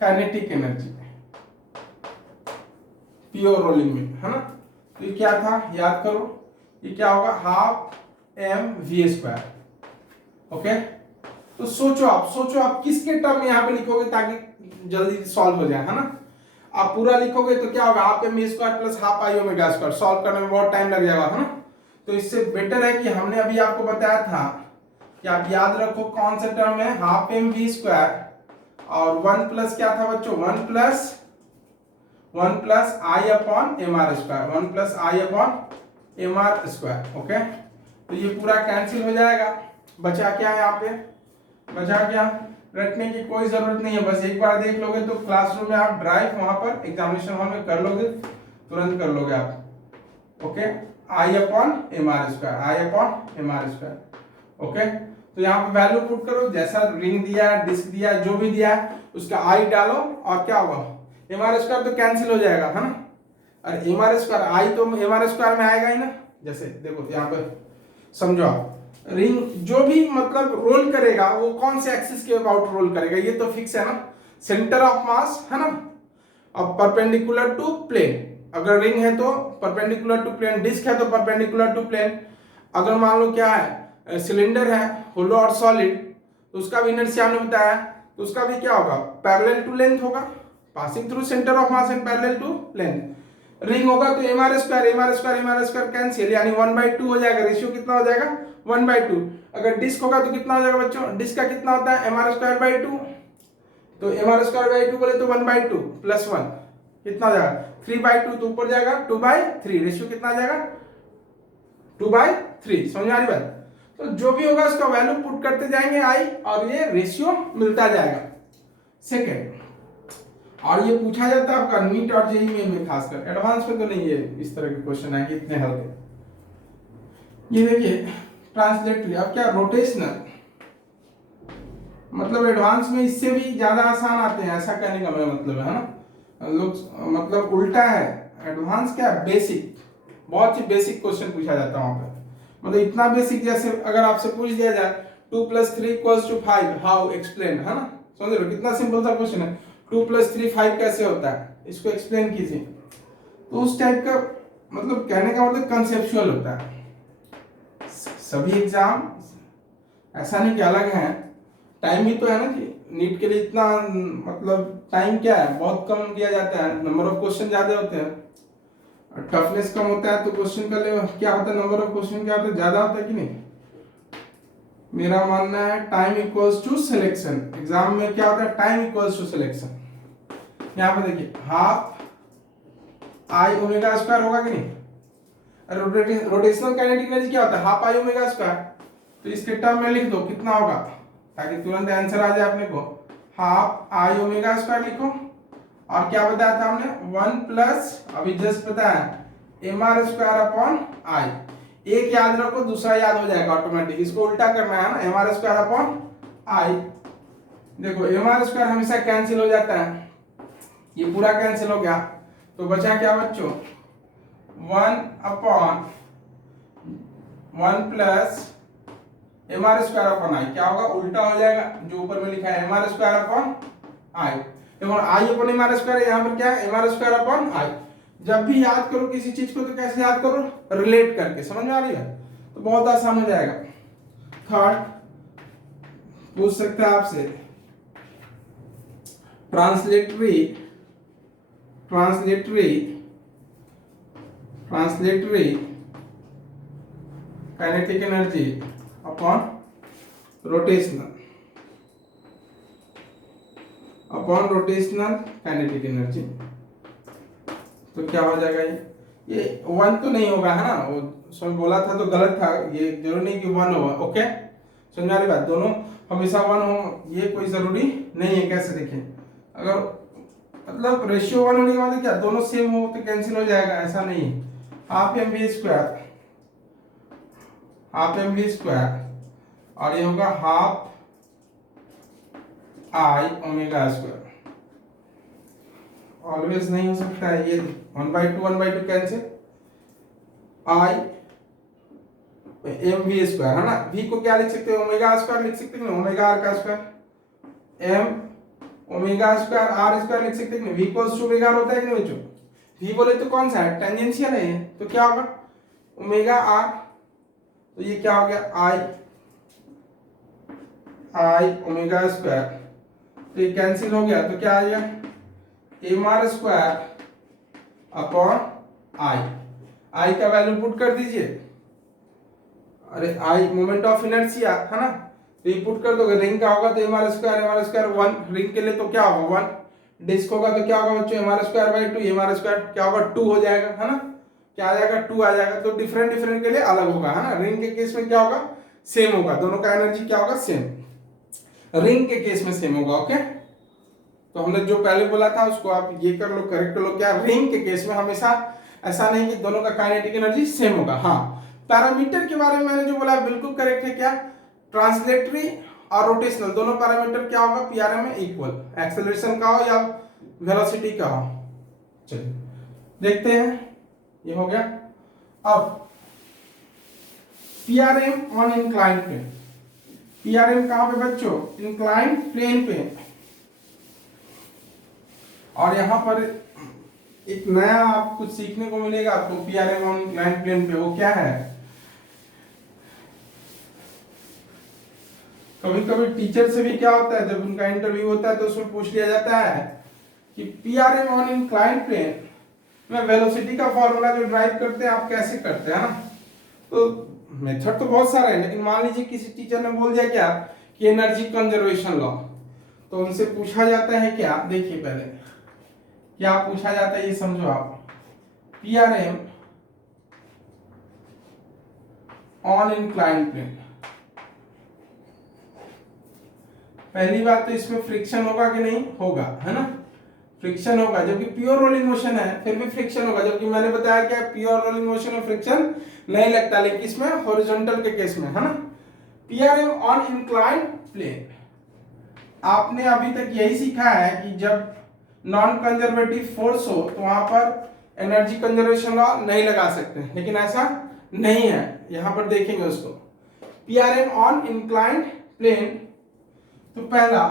kinetic energy pure rolling में, है ना। तो ये क्या था, याद करो, ये क्या होगा? Half M we square. Okay, तो सोचो आप किसके टर्म में यहाँ पे लिखोगे ताकि जल्दी सॉल्व हो जाए, है ना। आप पूरा लिखोगे तो क्या होगा? Half M we square plus half I omega square, solve करने में बहुत टाइम लग जाएगा, है ना। तो इससे बेटर है कि हमने अभी आपको बताया था कि आप याद रखो कौन सा टर्म है, हाफ एम वी स्क्वायर, और 1 प्लस क्या था बच्चों? 1 plus I upon M R square, 1 plus I upon M R square. Okay, तो ये पूरा कैंसिल हो जाएगा। बचा क्या है यहाँ पे? बचा क्या? रटने की कोई जरूरत नहीं है, बस एक बार देख लोगे तो क्लासरूम में आप ड्राइव वहां पर एग्जामिनेशन हॉल में कर लोगे, तुरंत कर लोगे आप। Okay, I upon M R square, I upon M R square. Okay, तो यहाँ पे वैल्यू पुट करो, जैसा रिंग दिया, डिस्क दिया, जो भी दिया उसका आई डालो, और क्या होगा? एम आर स्क्वायर तो कैंसिल हो जाएगा, है ना। अरे एम आर स्क्वायर, आई तो एम आर स्क्वायर में आएगा ही ना। जैसे देखो यहाँ पे समझो आप, रिंग जो भी मतलब रोल करेगा वो कौन से एक्सिस के अबाउट रोल करेगा, ये तो फिक्स है ना, सेंटर ऑफ मास, है ना, अब परपेंडिकुलर टू प्लेन, अगर रिंग है तो परपेंडिकुलर टू प्लेन, डिस्क है तो परपेंडिकुलर टू प्लेन। अगर मान लो क्या है सिलेंडर है होलो और सॉलिड, तो उसका भी इनर्शिया हमने बताया, तो उसका भी क्या होगा पैरेलल टू लेंथ होगा, passing through centre of mass and parallel to length. Ring होगा तो mr² कैंसिल, यानी 1/2 हो जाएगा, रेशियो कितना हो जाएगा 1/2। अगर डिस्क होगा तो कितना हो जाएगा बच्चों, डिस्क का कितना होता है mr²/2, तो mr²/2 बोले तो 1/2 प्लस 1 कितना हो जाएगा 3/2, तो ऊपर जाएगा 2/3, रेशियो कितना आ जाएगा 2/3। समझ में आ रही बात? तो जो भी होगा उसका वैल्यू पुट करते जाएंगे आई, और ये रेशियो मिलता जाएगा। सेकेंड, और ये पूछा जाता है आपका नीट और जेईई में खासकर, एडवांस में तो नहीं है इस तरह के क्वेश्चन आएंगे इतने हल्के। ये देखिए ट्रांसलेटरी, अब क्या रोटेशनल, मतलब एडवांस में इससे भी ज्यादा आसान आते हैं, ऐसा कहने का मेरा मतलब है ना, लोग मतलब उल्टा है, एडवांस क्या बेसिक, बहुत ही बेसिक क्वेश्चन पूछा जाता है वहां पर, मतलब इतना बेसिक जैसे अगर आपसे पूछ दिया जाए 2 + 3 = 5 हाउ एक्सप्लेन, है ना, समझ रहे हो कितना सिंपल सा क्वेश्चन है, 2 + 3 5 कैसे होता है, इसको एक्सप्लेन कीजिए। तो उस टाइप का मतलब कहने का मतलब कंसेप्चुअल होता है। सभी एग्जाम ऐसा नहीं कि अलग है, टाइम भी तो है ना कि नीट के लिए इतना मतलब टाइम क्या है बहुत कम दिया जाता है, नंबर ऑफ क्वेश्चन ज्यादा होते हैं, टफनेस कम होता है तो क्वेश्चन का लेवल क्या होता है, नंबर ऑफ क्वेश्चन क्या होता है ज्यादा होता है कि नहीं। मेरा मानना है time equals to selection, exam में क्या होता है टाइम इक्वल्स टू सिलेक्शन। यहाँ पे देखिए हाफ आई ओमेगा स्क्वायर होगा कि नहीं, रोटेशनल काइनेटिक एनर्जी क्या होता है हाफ आई ओमेगा स्क्वायर, तो इसके टर्म में लिख दो कितना होगा ताकि तुरंत आंसर आ जाए अपने को, हाफ आई ओमेगा स्क्वायर लिखो, और क्या बताया था हमने 1 प्लस अभी जस्ट पता है mr²/i, एक याद रखो दूसरा याद हो जाएगा ऑटोमेटिक, इसको उल्टा करना है ना mr²/i। देखो mr² हमेशा कैंसिल हो जाता है, ये पूरा कैंसिल हो गया, तो बचा क्या बच्चों 1/1 प्लस mr²/i, क्या होगा उल्टा हो जाएगा, जो ऊपर में लिखा है mr²/i, देखो i/mr², यहाँ पर क्या है mr²/i। जब भी याद करो किसी चीज को तो कैसे याद करो, रिलेट करके, समझ में आ रही है, तो बहुत आसान हो जाएगा। थर्ड पूछ सकते हैं आपसे translatory kinetic energy upon rotational kinetic energy, तो क्या हो जाएगा ये 1 तो नहीं होगा है ना, वो समझ बोला था तो गलत था, ये जरूरी नहीं कि 1 होगा, ओके समझ आ रही बात, दोनों हमेशा 1 हो ये कोई जरूरी नहीं है। कैसे देखें, अगर मतलब रेशियो 1 होने के बाद क्या दोनों सेम हो तो कैंसिल हो जाएगा, ऐसा नहीं है, हाफ एम वी स्क्वायर और ये होगा half I omega square, always नहीं हो सकता है ये 1/2 cancel, I m we square है ना, वी को क्या लिख सकते हैं ओमेगा स्क्वायर लिख सकते हैं, ओमेगा आर का square, m omega square r square लिख सकते हैं, वी इक्वल्स टू ओमेगा होता है कि नहीं बच्चों, वी बोले तो कौन सा है टेंजेंशियल है, तो क्या होगा ओमेगा आर, तो ये क्या हो गया आई ओमेगा स्क्वायर, तो ये कैंसिल हो गया, तो क्या आ गया mr² अपॉन आई का वैल्यू पुट कर दीजिए, अरे आई मोमेंट ऑफ इनर्शिया है ना, तो ये पुट कर दोगे, रिंग का होगा तो mr² 1, रिंग के लिए तो क्या होगा 1, डिस्क होगा तो क्या होगा बच्चों mr²/2, mr² क्या होगा 2 हो जाएगा है ना, क्या आ जाएगा 2 आ जाएगा, तो डिफरेंट के लिए अलग होगा है ना, रिंग के केस में क्या होगा सेम होगा, दोनों का एनर्जी क्या होगा सेम, रिंग के केस में सेम होगा, ओके। तो हमने जो पहले बोला था उसको आप ये कर लो करेक्ट कर लो, क्या रिंग के केस में हमेशा ऐसा नहीं कि दोनों का काइनेटिक एनर्जी सेम होगा। हाँ पैरामीटर के बारे में मैंने जो बोला बिल्कुल करेक्ट है, क्या ट्रांसलेटरी और रोटेशनल दोनों पैरामीटर क्या होगा पीआरएम में इक्वल, एक्सेलरेशन का हो या वेलोसिटी का हो। चलिए देखते हैं, ये हो गया। अब PRM on inclined plane, PRM कहां पे बच्चों इंक्लाइंड प्लेन पे, और यहां पर एक नया आप कुछ सीखने को मिलेगा आपको पीआरएम ऑन इंक्लाइंड प्लेन पे। वो क्या है, कभी कभी टीचर से भी क्या होता है, जब उनका इंटरव्यू होता है तो उसमें पूछ लिया जाता है कि पीआरएम ऑन इंक्लाइंड प्लेन में वेलोसिटी का फॉर्मूला जो ड्राइव करते हैं आप कैसे करते हैं ना। तो मेथड तो बहुत सारे हैं, लेकिन मान लीजिए किसी टीचर ने बोल दिया क्या कि एनर्जी कंजर्वेशन लॉ, तो उनसे पूछा जाता है क्या, देखिए पहले क्या पूछा जाता है ये समझो आप। पीआरएम ऑन इंक्लाइंड प्लेन, पहली बात तो इसमें फ्रिक्शन होगा कि नहीं होगा, है ना, फ्रिक्शन होगा, जबकि प्योर रोलिंग मोशन है फिर भी फ्रिक्शन होगा, जबकि मैंने बताया क्या प्योर रोलिंग मोशन में फ्रिक्शन नहीं लगता, लेकिन इसमें हॉरिजॉन्टल के केस में, है ना। पीआरएम ऑन इंक्लाइंड प्लेन, आपने अभी तक यही सीखा है कि जब नॉन कंजर्वेटिव फोर्स हो तो वहां पर एनर्जी कंजर्वेशन लॉ नहीं लगा सकते, लेकिन ऐसा नहीं है, यहां पर देखेंगे उसको। पीआरएम ऑन इंक्लाइंड प्लेन, तो पहला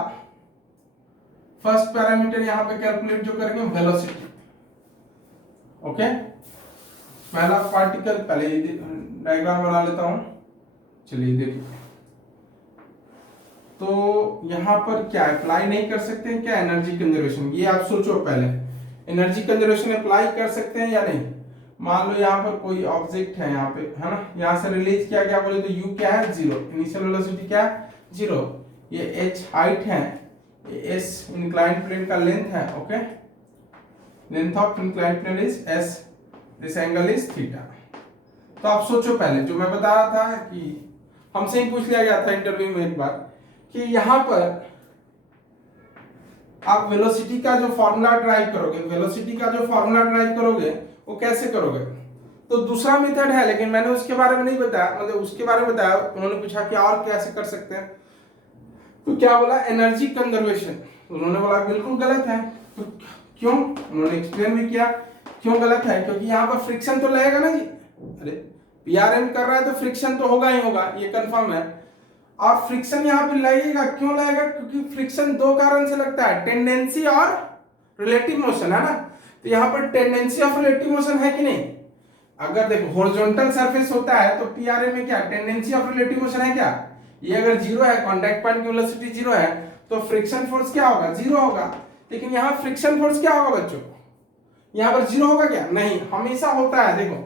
फर्स्ट पैरामीटर यहां पे कैलकुलेट जो करेंगे वेलोसिटी, ओके। पहला पार्टिकल, पहले डायग्राम बना लेता हूं, चलिए देखिए। तो यहां पर क्या अप्लाई नहीं कर सकते हैं क्या एनर्जी कंजर्वेशन, ये आप सोचो पहले, एनर्जी कंजर्वेशन अप्लाई कर सकते हैं या नहीं। मान लो यहाँ पर कोई ऑब्जेक्ट है यहाँ पे, है ना, यहाँ से रिलीज किया गया, बोले तो u क्या है 0, इनिशियल वेलोसिटी क्या है 0, ये h हाइट है, ये s इंक्लाइंड प्लेन का लेंथ है, okay, length of inclined plane is s, this angle is theta. तो आप सोचो पहले, जो मैं बता रहा था कि हमसे ही पूछ लिया गया था इंटरव्यू में एक बार कि यहां पर आप वेलोसिटी का जो फॉर्मूला ड्राइव करोगे, वेलोसिटी का जो फॉर्मूला ड्राइव करोगे वो कैसे करोगे। तो दूसरा मेथड है, लेकिन मैंने उसके बारे में नहीं बताया, मतलब उसके बारे में बताया, उन्होंने पूछा कि और कैसे कर सकते हैं, तो क्या बोला एनर्जी कंजर्वेशन, उन्होंने बोला बिल्कुल गलत है। तो क्यों, उन्होंने एक्सप्लेन भी किया क्यों गलत है, क्योंकि यहाँ पर फ्रिक्शन तो लगेगा ना जी, अरे पीआरएम कर रहा है तो फ्रिक्शन तो होगा ही होगा, ये कंफर्म है। और फ्रिक्शन यहाँ पे लगेगा, क्यों लगेगा, क्योंकि फ्रिक्शन दो कारण से लगता है, टेंडेंसी और रिलेटिव मोशन, है ना। तो यहाँ पर टेंडेंसी ऑफ रिलेटिव मोशन है कि नहीं, अगर देखो हॉरिजॉन्टल सरफेस होता है तो पीआरएम में क्या टेंडेंसी ऑफ रिलेटिव मोशन है क्या, ये अगर जीरो है, कांटेक्ट पॉइंट की वेलोसिटी जीरो है, तो फ्रिक्शन फोर्स क्या होगा, जीरो होगा। लेकिन यहाँ फ्रिक्शन फोर्स क्या होगा बच्चों, यहाँ पर जीरो होगा क्या, नहीं, हमेशा होता है। देखो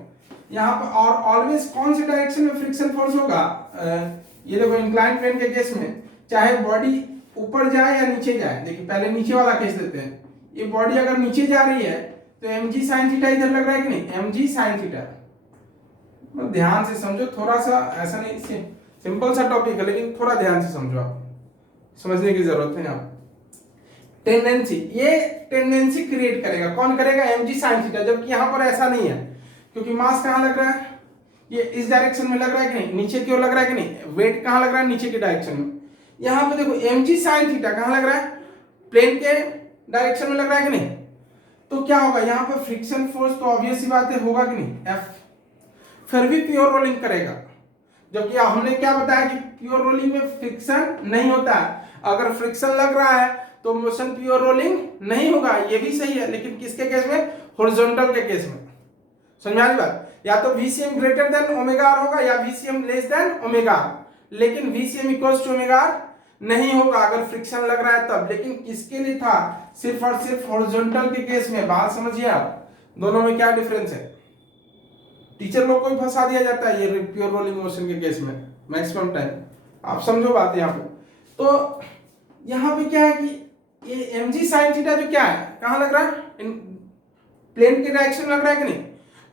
यहाँ पर और ऑलवेज कौन सी डायरेक्शन में फ्रिक्शन फोर्स होगा, ये देखो इंक्लाइंड प्लेन के केस में चाहे बॉडी ऊपर जाए या नीचे जाए, देखिए पहले नीचे वाला केस लेते हैं, ये बॉडी अगर नीचे जा रही है तो mg sin थीटा इधर लग रहा है कि नहीं, mg sin थीटा, ध्यान से समझो, थोड़ा सा ऐसा नहीं, सिंपल सा टॉपिक है लेकिन थोड़ा ध्यान से समझो, आप समझने की जरूरत है। यहाँ टेंडेंसी, ये टेंडेंसी क्रिएट करेगा, कौन करेगा, mg sin थीटा, जबकि यहाँ पर ऐसा नहीं है, क्योंकि मास कहाँ लग रहा है, ये इस डायरेक्शन में लग रहा है कि नहीं, नीचे की ओर लग रहा है कि नहीं, वेट कहाँ लग रहा है, नीचे की डायरेक्शन में। यहाँ पे देखो mg sin थीटा कहाँ लग रहा है, प्लेन के डायरेक्शन में लग रहा है कि नहीं, तो क्या होगा यहाँ पर फ्रिक्शन फोर्स तो ऑब्वियस सी बात है होगा कि नहीं, F, फिर भी प्योर रोलिंग करेगा, जबकि हमने क्या बताया कि प्योर रोलिंग में फ्रिक्शन नहीं होता है, अगर फ्रिक्शन लग रहा है तो मोशन प्योर रोलिंग नहीं होगा, ये भी सही है, लेकिन किसके केस में, हॉरिजॉन्टल के केस में, समझ में आ रही बात, या तो VCM greater than omega r होगा या VCM less than omega r, लेकिन VCM equals to omega r नहीं होगा अगर फ्रिक्शन लग रहा है तब। लेकिन किसके लिए था, सिर्फ और सिर्फ हॉरिजॉन्टल के केस में, बात समझिए आप, दोनों में क्या डिफरेंस है। टीचर लोग को भी फंसा दिया जाता है ये प्योर रोलिंग मोशन के केस में मैक्सिमम टाइम, आप समझो बात यहाँ पे। तो यहाँ पे क्या है कि ये mg sin थीटा जो क्या है, कहाँ लग रहा है, प्लेन के डायरेक्शन लग रहा है कि नहीं,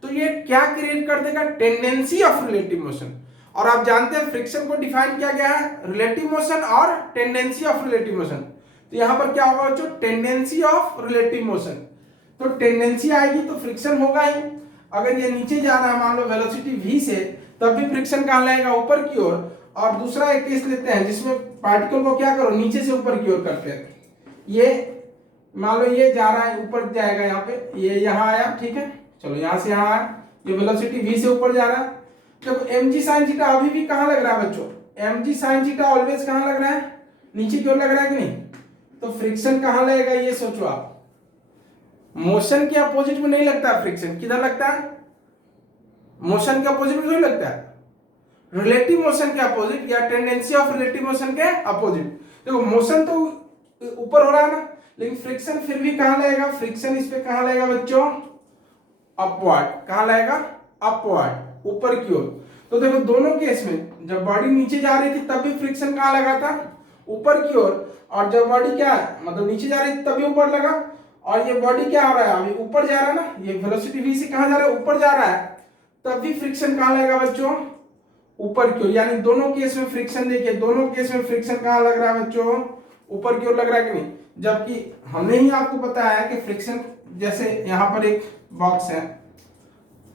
तो ये क्या क्रिएट कर देगा, टेंडेंसी ऑफ रिलेटिव मोशन। और आप जानते हैं फ्रिक्शन को डिफाइन किया गया है रिलेटिव मोशन और टेंडेंसी ऑफ रिलेटिव मोशन, तो यहां पर क्या होगा बच्चों, टेंडेंसी ऑफ रिलेटिव मोशन, तो टेंडेंसी आएगी तो फ्रिक्शन होगा ही। अगर ये नीचे जा रहा है मान लो वेलोसिटी v से, तब भी फ्रिक्शन कहां लगेगा, ऊपर की ओर। और दूसरा एक केस लेते हैं जिसमें पार्टिकल को क्या करो, नीचे से ऊपर की ओर करते हैं, ये मान लो ये जा रहा है ऊपर जाएगा, यहाँ पे ये यहाँ आया, ठीक है, चलो यहाँ से यहाँ आया, ये वेलोसिटी v से ऊपर जा रहा है, देखो mg sin थीटा अभी भी कहां लग रहा है बच्चों, mg sin थीटा ऑलवेज कहां लग रहा है, नीचे की ओर लग रहा है कि नहीं, तो फ्रिक्शन कहां लगेगा ये सोचो आप, मोशन के अपोजिट में नहीं लगता है फ्रिक्शन, किधर लगता है? मोशन के अपोजिट में नहीं लगता है, रिलेटिव मोशन के अपोजिट या टेंडेंसी ऑफ रिलेटिव मोशन के अपोजिट। देखो मोशन तो ऊपर हो रहा है ना, लेकिन फ्रिक्शन फिर भी कहां लगेगा? फ्रिक्शन इस पे कहां लगेगा बच्चों? अपवर्ड। कहां लगेगा? अपवर्ड, ऊपर की ओर। तो देखो दोनों केस में जब बॉडी नीचे जा रही थी तब भी फ्रिक्शन कहां लगा था? ऊपर की ओर। और जब बॉडी क्या है मतलब नीचे जा रही थी तभी ऊपर लगा। और ये बॉडी क्या हो रहा है? अभी ऊपर जा रहा है ना, ये वेलोसिटी v से कहां जा रहा है? ऊपर जा रहा है, तब भी फ्रिक्शन कहां लगेगा बच्चों? ऊपर की ओर। यानी दोनों केस में फ्रिक्शन देखिए, दोनों केस में फ्रिक्शन कहां लग रहा है बच्चों? ऊपर की ओर लग रहा है कि नहीं? जबकि हमने ही आपको बताया कि फ्रिक्शन, जैसे यहां पर एक बॉक्स है,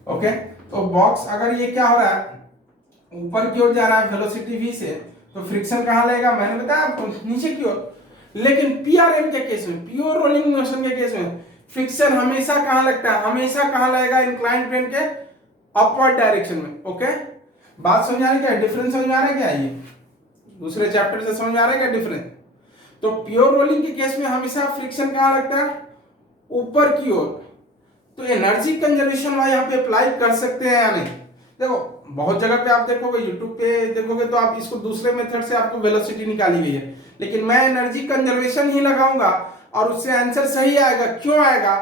ओके, तो बॉक्स अगर ये क्या हो रहा है? ऊपर की ओर जा रहा है वेलोसिटी v से, तो फ्रिक्शन कहां लगेगा? मैंने बताया आपको, नीचे की ओर। लेकिन पीआरएम के केस में, प्योर रोलिंग मोशन के केस में, फ्रिक्शन हमेशा कहां लगता है? हमेशा कहां लगेगा? इंक्लाइंड प्लेन के अपवर्ड डायरेक्शन में। ओके, बात समझ आ रही है? डिफरेंस समझ आ रहा है क्या? ये दूसरे चैप्टर से समझ आ रहा है क्या डिफरेंस? तो प्योर रोलिंग के केस में हमेशा फ्रिक्शन कहां लगता है? ऊपर की ओर। तो एनर्जी कंजर्वेशन लॉ यहाँ पे अप्लाई कर सकते हैं या नहीं? देखो बहुत जगह पे आप देखोगे, यूट्यूब पे देखोगे तो आप इसको दूसरे मेथड से आपको वेलोसिटी निकाली गई है, लेकिन मैं एनर्जी कंजर्वेशन ही लगाऊंगा और उससे आंसर सही आएगा। क्यों आएगा?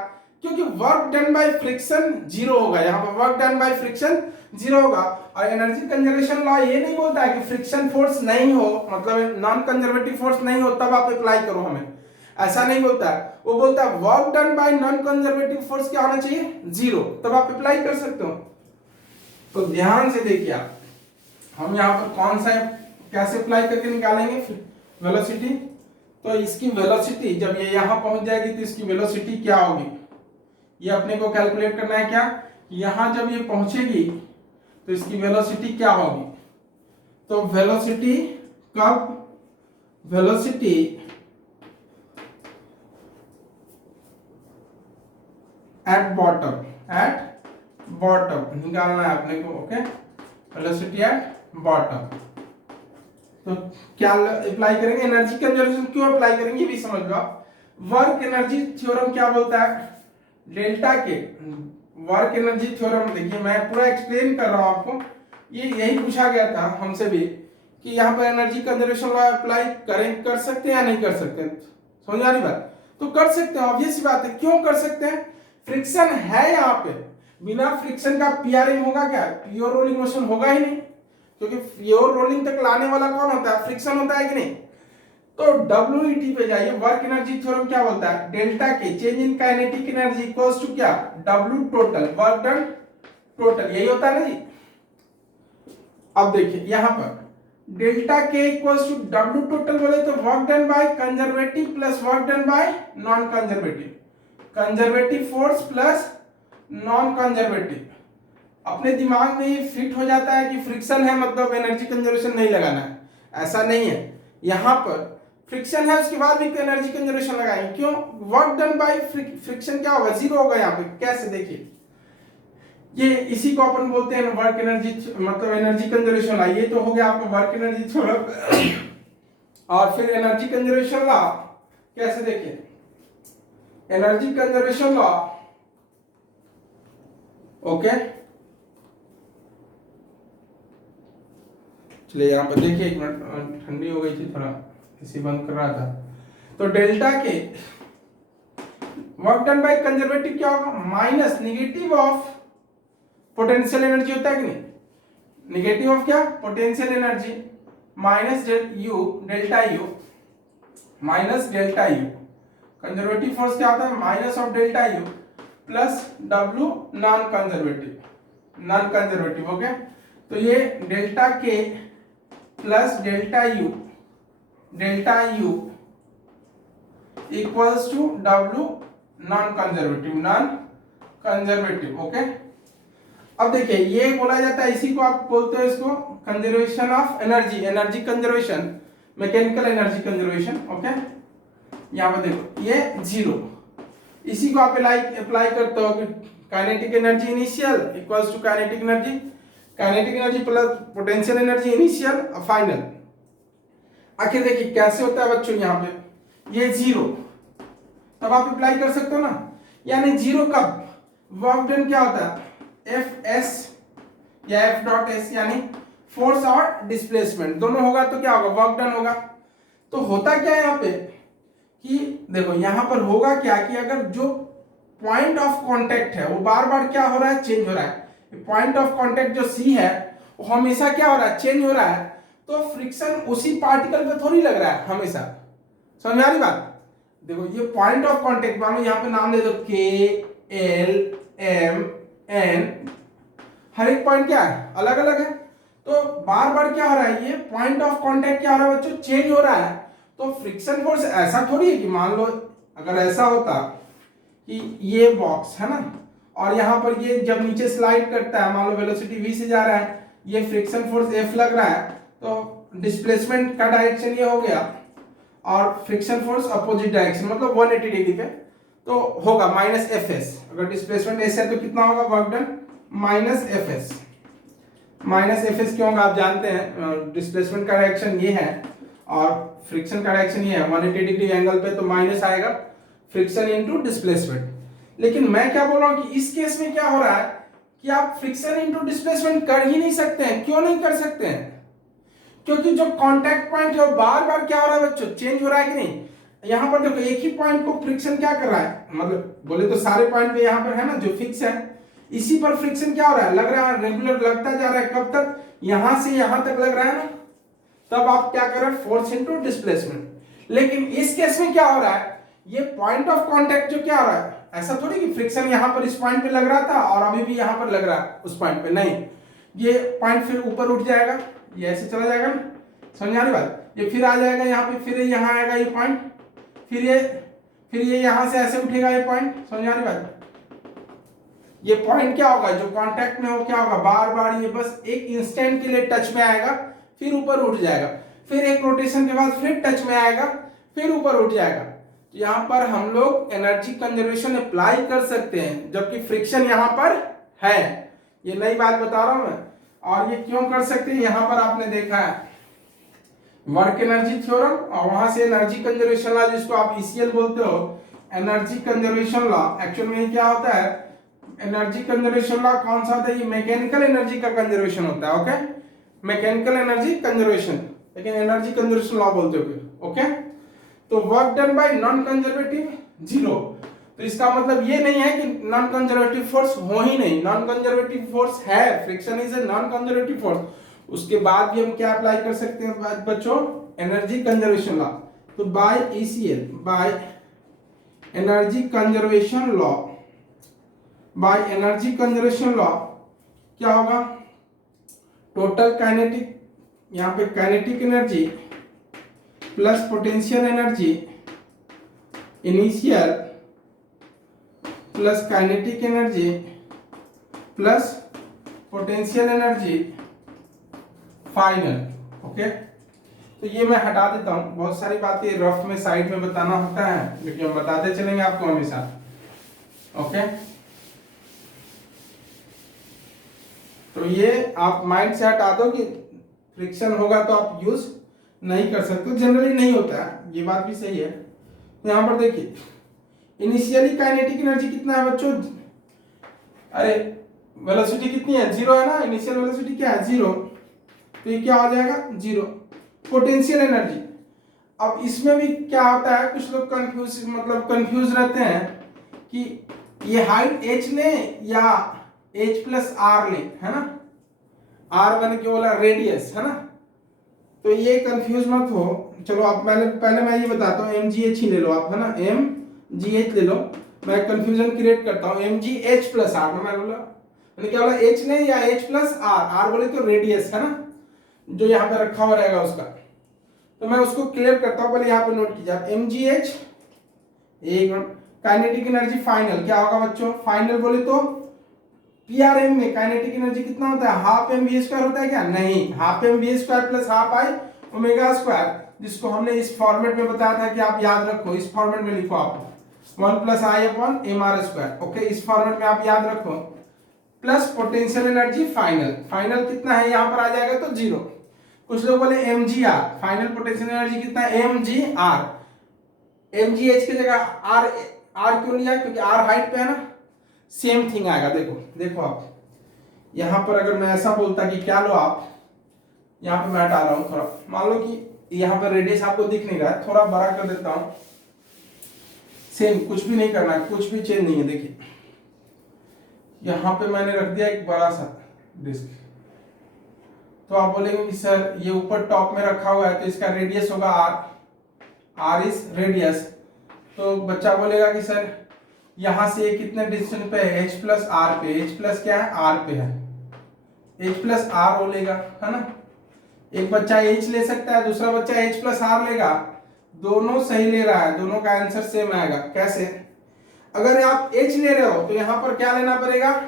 क्योंकि work done by friction zero होगा, यहाँ पर work done by friction zero होगा। और एनर्जी कंजर्वेशन लॉ ये नहीं बोलता है कि फ्रिक्शन फोर्स नहीं हो, मतलब नॉन कंजर्वेटिव फोर्स नहीं हो तब आप अप्लाई करो हमें, ऐसा नहीं बोलता है। वो बोलता है work done by non conservative force क्या होना चाहिए? जीरो, तब आप अप्लाई कर सकते हो। तो ध्यान से देखिए आप, हम यहाँ पर कौन सा कैसे अप्लाई करके निकालेंगे वेलोसिटी? तो इसकी वेलोसिटी जब ये यहाँ पहुंच जाएगी तो इसकी वेलोसिटी क्या होगी, ये अपने को कैलकुलेट करना है। क्या यहाँ जब ये पहुंचेगी तो इसकी वेलोसिटी क्या होगी? तो वेलोसिटी कब? Velocity at bottom, at bottom निकालना है अपने को। Okay, velocity at bottom. तो क्या अप्लाई करेंगे? एनर्जी कंजर्वेशन क्यों अप्लाई करेंगे भी समझ लो आप। वर्क एनर्जी थ्योरम क्या बोलता है? डेल्टा के वर्क एनर्जी थ्योरम, देखिए मैं पूरा एक्सप्लेन कर रहा हूं आपको, ये यही पूछा गया था हमसे भी कि यहाँ पर एनर्जी कंजर्वेशन लॉ अप्लाई करें, कर सकते हैं या नहीं कर सकते? समझ आ रही बात? तो कर सकते हैं, ऑब्वियस सी बात है। क्यों कर सकते हैं? फ्रिक्शन है यहाँ पे, बिना फ्रिक्शन का पीआरएम होगा क्या? प्योर रोलिंग मोशन होगा ही नहीं, क्योंकि प्योर रोलिंग तक लाने वाला कौन होता है? फ्रिक्शन होता है कि नहीं? तो WET पे जाइए, वर्क एनर्जी थ्योरम क्या बोलता है? डेल्टा के change in kinetic energy equals to क्या? W total, work done total, यही होता है ना जी। अब देखिए यहां पर डेल्टा के इक्वल्स टू W टोटल बोले तो work done by conservative plus work done by non conservative, conservative force plus non conservative. अपने दिमाग में ये फिट हो जाता है कि फ्रिक्शन है मतलब एनर्जी कंजर्वेशन नहीं लगाना है, ऐसा नहीं है। यहां पर फ्रिक्शन है उसके बाद भी एनर्जी कंजर्वेशन लगाएंगे। क्यों? वर्क डन बाय फ्रिक्शन क्या होगा? जीरो होगा यहाँ पे। कैसे? देखिए ये इसी को अपन बोलते हैं वर्क एनर्जी, मतलब एनर्जी कंजर्वेशन लॉ। ये तो हो गया आपका वर्क एनर्जी थ्योरम। और फिर एनर्जी कंजर्वेशन लॉ कैसे? देखिए एनर्जी कंजर्वेशन लॉ, ओके, चलिए यहाँ पर देखिए, एक मिनट ठंडी हो गई थी थोड़ा, इसी बंद कर रहा था। तो डेल्टा के वर्क डन बाय कंजर्वेटिव क्या होगा? Minus negative of potential energy होता है कि नहीं? निगेटिव ऑफ क्या? Potential energy minus delta U, minus delta U. Conservative force क्या होता है? Minus of delta U plus W non conservative, non conservative. Okay, तो ये डेल्टा के plus delta U equals to W non conservative, non conservative. Okay, अब देखिए ये बोला जाता है, इसी को आप बोलते हो इसको conservation of energy, energy conservation, mechanical energy conservation. Okay, यहां पर देखो ये जीरो, इसी को आप अप्लाई करते हो कि kinetic energy initial equals to kinetic energy plus potential energy initial final. आखिर देखिए कैसे होता है बच्चों, यहाँ पे ये जीरो, तब आप अप्लाई कर सकते हो ना। यानी जीरो कब? वर्क डन क्या होता है? एफ एस या एफ डॉट एस, यानी फोर्स और डिस्प्लेसमेंट दोनों होगा तो क्या होगा? वर्क डन होगा। तो होता क्या है यहाँ पे कि देखो यहाँ पर होगा क्या कि अगर जो पॉइंट ऑफ कांटेक्ट है वो बार बार क्या हो रहा है? चेंज हो रहा है। पॉइंट ऑफ कांटेक्ट जो सी है वो हमेशा क्या हो रहा है? चेंज हो रहा है। तो फ्रिक्शन उसी पार्टिकल पे थोड़ी लग रहा है हमेशा। समझ में आ रही बात? देखो ये पॉइंट ऑफ कांटेक्ट, मान लो यहाँ पे नाम दे दो के एल एम एन, हर एक पॉइंट क्या है? अलग अलग है। तो बार बार क्या हो रहा है? ये पॉइंट ऑफ कांटेक्ट क्या हो रहा है बच्चों? चेंज हो रहा है। तो फ्रिक्शन फोर्स ऐसा थोड़ी है कि मान लो अगर ऐसा होता कि ये बॉक्स है ना, और यहाँ पर ये जब नीचे स्लाइड करता है, मान लो वेलोसिटी v से जा रहा है, ये फ्रिक्शन फोर्स F लग रहा है, तो डिस्प्लेसमेंट का डायरेक्शन ये हो गया और फ्रिक्शन फोर्स अपोजिट डायरेक्शन मतलब 180 डिग्री पे, तो होगा माइनस एफ एस। अगर डिस्प्लेसमेंट एस है तो कितना होगा work done? Minus F S. Minus F S क्यों होगा आप जानते हैं, डिस्प्लेसमेंट का डायरेक्शन ये है और फ्रिक्शन का डायरेक्शन ये है 180 डिग्री एंगल पे, तो माइनस आएगा फ्रिक्शन इनटू डिस्प्लेसमेंट। लेकिन मैं क्या बोल रहा हूं कि इस केस में क्या हो रहा है कि आप फ्रिक्शन इनटू डिस्प्लेसमेंट कर ही नहीं सकते हैं। क्यों नहीं कर सकते हैं? क्योंकि जो कांटेक्ट पॉइंट है वो बार बार क्या हो रहा है बच्चों? चेंज हो रहा है कि नहीं? यहां पर देखो एक ही पॉइंट को फ्रिक्शन क्या कर रहा है, मतलब बोले तो सारे पॉइंट पे यहां पर है ना जो फिक्स है, इसी पर फ्रिक्शन क्या हो रहा है? लग रहा है, रेगुलर लगता जा रहा है। कब तक? यहां से यहां तक लग रहा है ना, तब आप क्या कर रहे हैं? Force into displacement. लेकिन इस केस में क्या हो रहा है? ये पॉइंट ऑफ कांटेक्ट जो क्या हो रहा है, ऐसा थोड़ी कि फ्रिक्शन यहां पर इस पॉइंट पे लग रहा था और अभी भी यहां पर लग रहा है उस पॉइंट पे, नहीं। ये पॉइंट फिर ऊपर उठ जाएगा, ये ऐसे चला जाएगा ना, समझ आ रही बात? ये फिर आ जाएगा यहाँ पे, फिर यहाँ आएगा ये पॉइंट, फिर ये यहां से ऐसे उठेगा ये पॉइंट, समझ आ रही बात? ये पॉइंट क्या होगा जो कांटेक्ट में हो, क्या होगा? बार बार ये बस एक इंस्टेंट के लिए टच में आएगा, फिर ऊपर उठ जाएगा, फिर एक रोटेशन के बाद फिर टच में आएगा, फिर ऊपर उठ जाएगा। यहाँ पर हम लोग एनर्जी कंजर्वेशन अप्लाई कर सकते हैं, जबकि फ्रिक्शन यहाँ पर है। ये नई बात बता रहा हूं मैं। और ये क्यों कर सकते हैं? यहाँ पर आपने देखा है वर्क एनर्जी थ्योरम, और वहां से एनर्जी कंजर्वेशन लॉ, जिसको आप ईसीएल बोलते हो, एनर्जी कंजर्वेशन लॉ। एक्चुअल में क्या होता है? एनर्जी कंजर्वेशन लॉ कौन सा होता है? ये मैकेनिकल एनर्जी का कंजर्वेशन होता है। ओके, मैकेनिकल एनर्जी कंजर्वेशन, लेकिन एनर्जी कंजर्वेशन लॉ बोलते हो। ओके, तो work done by non conservative zero. तो इसका मतलब ये नहीं है कि नॉन कंजर्वेटिव फोर्स हो ही नहीं, नॉन कंजर्वेटिव फोर्स है। Friction is a non conservative force. उसके बाद भी हम क्या अप्लाई कर सकते हैं बच्चों? Energy conservation law. तो by ECL, by energy conservation law, by energy conservation law क्या होगा? टोटल काइनेटिक, यहां पे kinetic energy plus potential energy initial plus kinetic energy plus potential energy final. Okay, तो ये मैं हटा देता हूं। बहुत सारी बातें रफ में साइड में बताना होता है, लेकिन हम बताते चलेंगे आपको हमेशा। ओके, तो ये आप माइंड से हटा दो कि फ्रिक्शन होगा तो आप यूज नहीं कर सकते, जनरली नहीं होता है, ये बात भी सही है। यहां पर देखिए इनिशियली काइनेटिक एनर्जी कितना है बच्चों? अरे वेलोसिटी कितनी है? जीरो है ना, इनिशियल वेलोसिटी क्या है? जीरो। तो ये क्या हो जाएगा? जीरो। पोटेंशियल एनर्जी, अब इसमें भी क्या होता है, कुछ लोग कंफ्यूज रहते हैं कि ये हाइट h ले या h प्लस आर ले, है ना? आर मैंने क्यों बोला? रेडियस, है ना? तो ये कंफ्यूज मत हो। चलो आप पहले मैं ये बताता हूँ, mgh ही ले लो आप, है ना? mgh ले लो, मैं कंफ्यूजन क्रिएट करता हूँ। mgh प्लस आर, मैंने क्या बोला? h नहीं या h प्लस आर, आर बोले तो रेडियस, है ना, जो यहाँ पे रखा हुआ रहेगा उसका। तो मैं उसको क्लियर करता हूँ, पहले यहाँ पे नोट कीजिए आप। mgh, एक काइनेटिक एनर्जी फाइनल क्या होगा बच्चों? फाइनल बोले तो पीआरएम में काइनेटिक एनर्जी कितना होता है? हाफ एम वी स्क्वायर होता है क्या? नहीं, half M we square plus half I omega square, जिसको हमने इस फॉर्मेट में बताया था कि आप याद रखो, इस फॉर्मेट में लिखो आप 1 plus I upon M R square. Okay, इस फॉर्मेट में आप याद रखो, plus potential energy final. Final कितना है यहाँ पर आ जाएगा तो जीरो। कुछ लोग बोले M G R, final potential energy कितना है? M G R, M G H की जगह आर आर क्यों लिया, क्योंकि आर हाइट पे है ना, सेम थिंग आएगा। देखो देखो आप यहाँ पर अगर मैं ऐसा बोलता कि क्या लो आप, यहाँ पे मैं हटा रहा हूँ थोड़ा, मान लो कि यहाँ पर रेडियस आपको दिख नहीं रहा है, थोड़ा बड़ा कर देता हूँ, सेम कुछ भी नहीं करना है, कुछ भी चेंज नहीं है। देखिए यहाँ पे मैंने रख दिया एक बड़ा सा डिस्क, तो आप बोलेंगे कि सर ये ऊपर टॉप में रखा हुआ है तो इसका रेडियस होगा आर, आर इज रेडियस। तो बच्चा बोलेगा कि सर यहां से ये कितने डिस्टेंस पे है, एच प्लस आर पे, एच प्लस क्या है, आर पे है, एच प्लस आर हो लेगा, है ना। एक बच्चा एच ले सकता है, दूसरा बच्चा एच प्लस आर लेगा, दोनों सही ले रहा है, दोनों का आंसर सेम आएगा। कैसे, अगर आप एच ले रहे हो तो यहां पर क्या लेना पड़ेगा,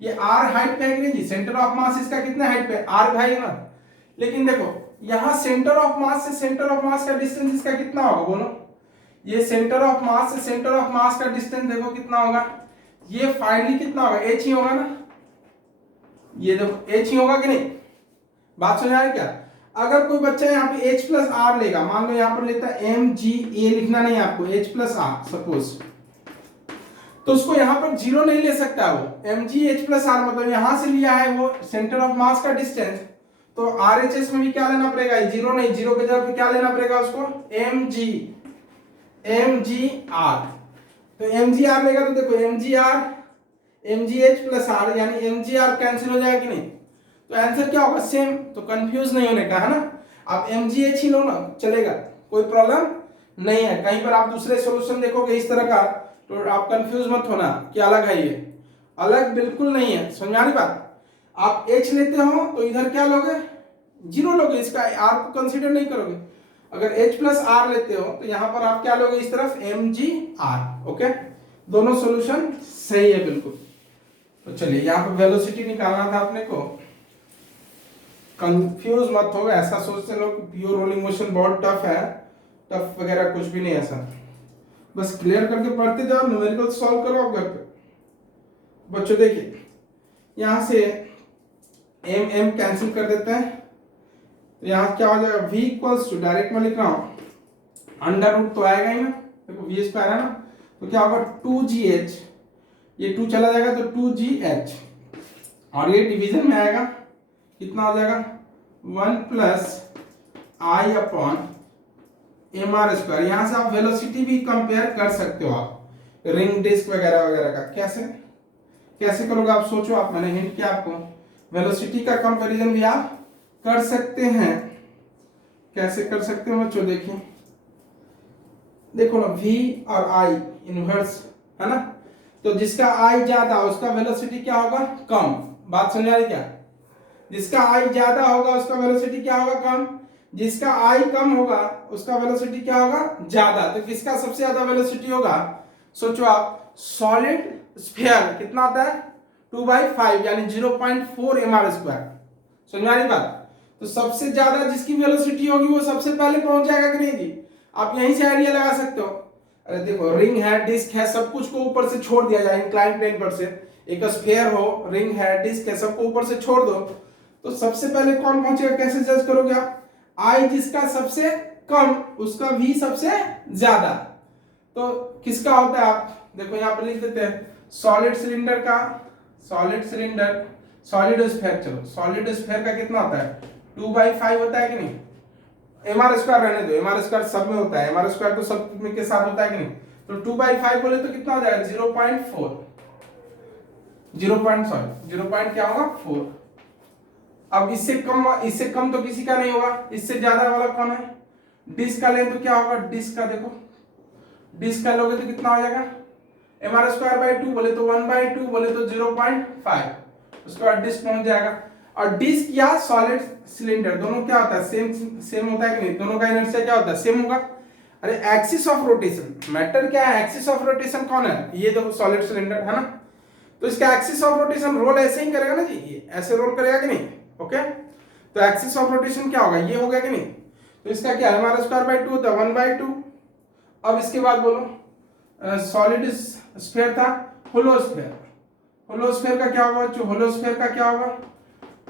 ये आर हाइट पे है कि नहीं जी, सेंटर ऑफ मास इसका कितने हाइट पे, आर पे है ना। लेकिन देखो यहां सेंटर ऑफ मास से सेंटर ऑफ मास का डिस्टेंस इसका कितना होगा बोलो, ये सेंटर ऑफ मास से सेंटर ऑफ मास का डिस्टेंस देखो कितना होगा, ये फाइनली कितना होगा, एच ही होगा ना, ये देखो एच ही होगा कि नहीं, बात समझ आ रही क्या। अगर कोई बच्चा यहाँ पे एच प्लस आर लेगा, मान लो यहाँ पर लेता है एम जी, ए लिखना नहीं आपको, एच प्लस आर सपोज, तो उसको यहाँ पर जीरो नहीं ले सकता वो, M G H plus R मतलब यहां से लिया है वो सेंटर ऑफ मास का डिस्टेंस, तो आर एच एस में भी क्या लेना पड़ेगा, जीरो नहीं, जीरो के जगह पे क्या लेना पड़ेगा उसको, M G, M G R. तो एम जी आर लेगा तो देखो M G R, M G H plus R, यानी एम जी आर कैंसिल हो जाएगा कि नहीं, तो आंसर क्या होगा, सेम। तो कंफ्यूज नहीं होने का, है ना, आप एम जी एच ही लो ना, चलेगा, कोई प्रॉब्लम नहीं है। कहीं पर आप दूसरे सॉल्यूशन देखोगे इस तरह का तो आप कंफ्यूज मत होना कि अलग है, ये अलग बिल्कुल नहीं है, समझ आ रही बात। आप एच लेते हो तो इधर क्या लोगे, जीरो लोगे, इसका आर को कंसीडर नहीं करोगे। अगर एच प्लस आर लेते हो तो यहां पर आप क्या लोगे, इस तरफ एम जी आर। ओके, दोनों सॉल्यूशन सही है बिल्कुल। तो चलिए यहाँ पर वेलोसिटी निकालना था अपने को, कंफ्यूज मत हो, ऐसा सोचते लोग प्योर रोलिंग मोशन बहुत टफ है, टफ वगैरह कुछ भी नहीं ऐसा, बस क्लियर करके पढ़ते जाओ, न्यूमेरिकल सॉल्व करो आप घर पे। बच्चों देखिए यहां से एम एम कैंसिल कर देते हैं, तो यहाँ क्या हो जाएगा, v इक्वल्स टू, डायरेक्ट में लिख रहा हूं, अंडर रूट तो आएगा ही ना, देखो v स्क्वायर है ना, तो क्या होगा 2gh, ये 2 चला जाएगा तो 2gh, और ये डिवीजन में आएगा कितना हो जाएगा 1 plus I upon M R square. यहां से आप वेलोसिटी भी कंपेयर कर सकते हो आप, रिंग डिस्क वगैरह वगैरह का। कैसे कैसे करोगे आप सोचो, आप मैंने हिंट किया आपको, वेलोसिटी का कंपैरिजन भी आप कर सकते हैं। कैसे कर सकते हो बच्चों, देखिए देखो ना, v और i इनवर्स है ना, तो जिसका i ज्यादा उसका वेलोसिटी क्या होगा, कम। बात समझ आ रही क्या, जिसका i ज्यादा होगा उसका वेलोसिटी क्या होगा, कम, जिसका i कम होगा उसका वेलोसिटी क्या होगा, ज्यादा। तो किसका सबसे ज्यादा वेलोसिटी होगा, सोचो आप, सॉलिड स्फीयर कितना आता है 2/5 यानी 0.4 mr स्क्वायर, समझ आ रही बात। तो सबसे ज्यादा जिसकी वेलोसिटी होगी वो सबसे पहले पहुंच जाएगा कि नहीं जी, आप यहीं से आइडिया लगा सकते हो। अरे देखो रिंग है, डिस्क है, सब कुछ को ऊपर से छोड़ दिया जाए इंक्लाइन प्लेन पर से, एक स्फीयर हो, रिंग है, डिस्क है, सबको ऊपर से छोड़ दो, तो सबसे पहले कौन पहुंचेगा, कैसे जज करोगे आप, आई जिसका सबसे कम उसका भी सबसे ज्यादा। तो किसका होता है, आप देखो यहाँ पर लिख देते हैं, सॉलिड सिलेंडर का, सॉलिड सिलेंडर, सॉलिड स्फीयर, चलो सॉलिड स्फीयर का कितना होता है 2/5 होता है कि नहीं, एम आर स्क्वायर रहने दो, एम आर स्क्वायर सब में होता है, एम आर स्क्वायर तो सब में के साथ होता है कि नहीं, तो 2/5 बोले तो कितना हो जाएगा 0.4, 0. क्या होगा 4। अब इससे कम तो किसी का नहीं होगा, इससे ज्यादा वाला कौन है, डिस्क का लें तो क्या होगा, डिस्क का देखो, डिस्क का लोगे तो कितना हो जाएगा, एम आर स्क्वायर बाई 2 बोले तो 1/2 बोले तो 0.5, उसके बाद डिस्क पहुंच जाएगा। और डिस्क या सॉलिड सिलेंडर दोनों क्या होता है, सेम होता है कि नहीं, दोनों का इनर्शिया क्या होता है, सेम होगा। अरे एक्सिस ऑफ रोटेशन, मैटर क्या है, एक्सिस ऑफ रोटेशन कौन है, ये देखो सॉलिड सिलेंडर है ना, तो इसका एक्सिस ऑफ रोटेशन रोल ऐसे ही करेगा ना जी, ये ऐसे रोल करेगा कि नहीं, ओके। तो एक्सिस ऑफ रोटेशन क्या होगा, ये हो गया कि नहीं, तो इसका क्या है, हमारा स्क्वायर बाई 2 होता है 1/2। अब इसके बाद बोलो सॉलिड स्फीयर था, होलो स्फीयर, होलो स्फीयर का क्या होगा, जो होलो स्फीयर का क्या होगा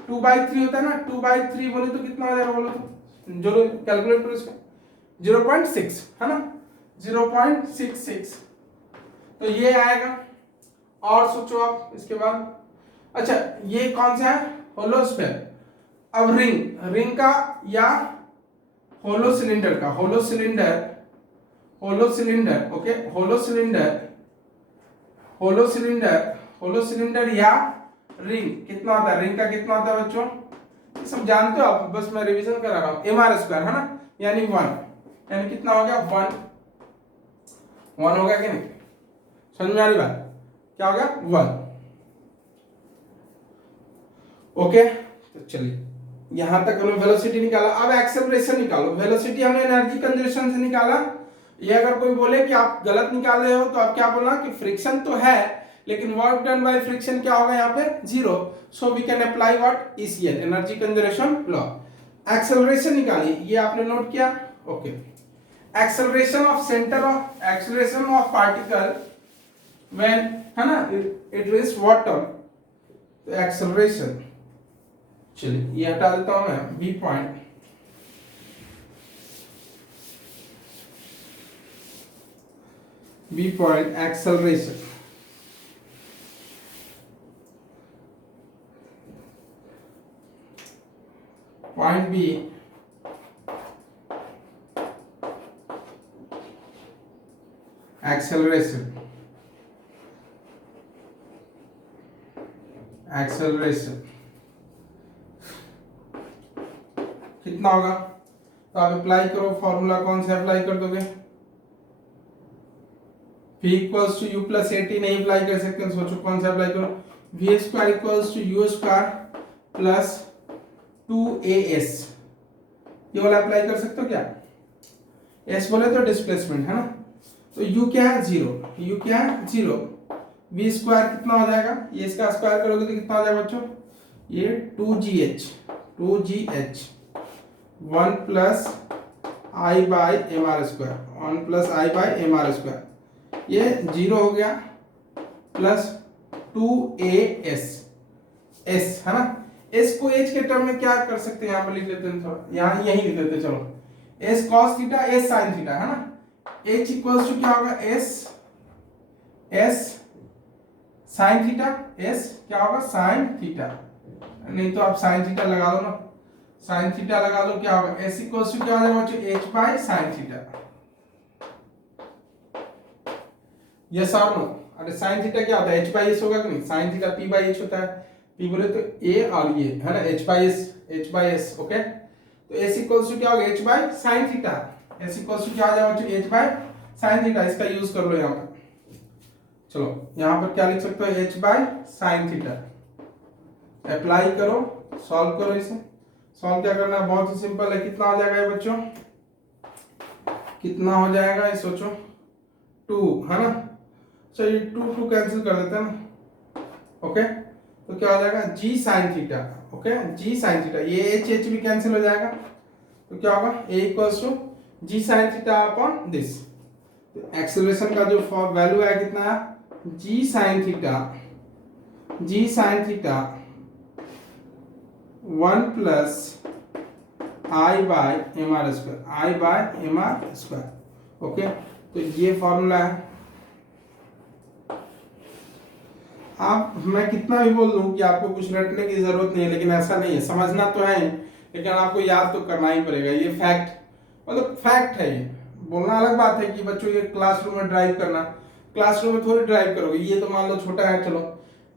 2/3 होता है ना, 2/3 बोले तो कितना हो जाएगा बोलो तो, जो कैलकुलेट करो इसका 0.6 है ना, 0.66। तो ये आएगा। और सोचो आप इसके बाद, अच्छा ये कौन सा है, होलोस्फीयर। अब रिंग का या होलो सिलेंडर का, hollow cylinder okay, hollow cylinder या रिंग कितना होता है, रिंग का कितना होता है बच्चों, सब जानते हो आप, बस मैं रिवीजन करा रहा हूं, mr² है ना, यानी 1, यानी कितना हो गया 1 हो गया कि नहीं, समझ में आ रही बात, क्या हो गया 1। ओके तो चलिए यहां तक हमने वेलोसिटी निकाला। अब एक्सेलरेशन निकालो। वेलोसिटी हमने एनर्जी कंजर्वेशन से निकाला। ये अगर कोई बोले कि आप गलत निकाल रहे हो तो आप क्या बोलना कि फ्रिक्शन तो है लेकिन वर्क डन बाय फ्रिक्शन क्या होगा यहाँ पे 0, so we can apply what ECL, energy conservation law. Acceleration निकालिए, ये आपने नोट किया okay. Acceleration of particle when, है ना, इट रीच वाटर, तो एक्सेलरेशन, चलिए ये हटा देता हूं मैं, B point acceleration, point B acceleration कितना होगा, तो आप अप्लाई करो, फॉर्मूला कौन सा अप्लाई कर दोगे, v equals to U plus A T नहीं अप्लाई कर सकते, सोचो कौन सा अप्लाई करो, v square equals to U square plus 2as, ये वाला अप्लाई कर सकते हो क्या, s बोले तो डिस्प्लेसमेंट है ना, तो u क्या है 0, v स्क्वायर कितना हो जाएगा, ये इसका स्क्वायर करोगे तो कितना हो जाएगा बच्चों, ये 2gh 1 plus i by mr square, ये 0 हो गया प्लस 2as, s है ना, s को h के टर्म में क्या कर सकते हैं, यहाँ पर लिख लेते हैं थोड़ा, यहाँ यही लिख लेते हैं, चलो s cos theta s sin theta है ना, h इक्वल्स टू क्या होगा s sin थीटा, s क्या होगा sin थीटा, नहीं तो आप sin थीटा लगा दो ना, sin थीटा लगा दो, क्या होगा s इक्वल्स टू क्या हो जाएगा बच्चों h by sin theta, yes और नो, अरे sin थीटा क्या होता है h बाई s होगा कि नहीं, sin theta p by h होता है, p बोले तो a और ये है ना h बाई s ओके, तो s इक्वल्स टू क्या होगा h by sin theta, s equals to क्या हो जाएगा बच्चों h बाई sin थीटा, इसका यूज कर लो यहाँ पर, चलो यहाँ पर क्या लिख सकते हो h by sin theta, apply करो, सॉल्व करो, इसे सॉल्व क्या करना है, बहुत ही सिंपल है, कितना हो जाएगा ये बच्चों, कितना हो जाएगा ये सोचो 2 है ना, चलिए 2 कैंसिल कर देते हैं ना, ओके, तो क्या हो जाएगा g sin theta, okay g sin theta, ये h भी कैंसिल हो जाएगा, तो क्या होगा a equals to g sin theta upon this, acceleration का जो वैल्यू है कितना है g sin theta 1 plus i by mr square, okay, तो ये फॉर्मूला है। आप मैं कितना भी बोल दूं कि आपको कुछ रटने की जरूरत नहीं है, लेकिन ऐसा नहीं है, समझना तो है लेकिन आपको याद तो करना ही पड़ेगा, ये फैक्ट मतलब फैक्ट है, ये बोलना अलग बात है कि बच्चों ये क्लासरूम में ड्राइव करना, क्लासरूम में थोड़ी ड्राइव करोगे, ये तो मान लो छोटा है, चलो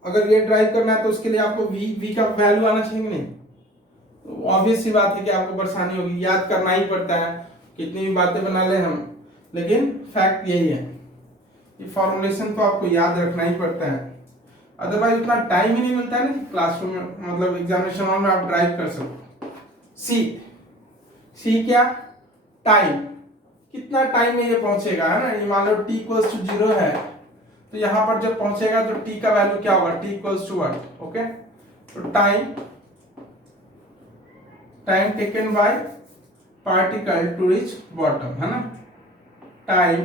अगर ये ड्राइव करना है तो उसके लिए आपको v का वैल्यू आना चाहिए नहीं, तो ऑब्वियस सी बात है कि आपको परेशानी होगी, याद करना ही पड़ता है, कितनी भी बातें बना ले हम, लेकिन फैक्ट यही है, ये फॉर्मुलेशन तो आपको याद रखना ही पड़ता है, अदरवाइज उतना टाइम ही नहीं मिलता है ना क्लासरूम में, मतलब एग्जामिनेशन हॉल में आप ड्राइव कर सको। सी क्या, टाइम, कितना टाइम में ये पहुंचेगा, है ना, ये मान लो t इक्वल्स टू 0 है, तो यहाँ पर जब पहुंचेगा तो t का वैल्यू क्या होगा, t इक्वल्स टू 1, ओके, तो time taken by particle to reach bottom, है ना, टाइम,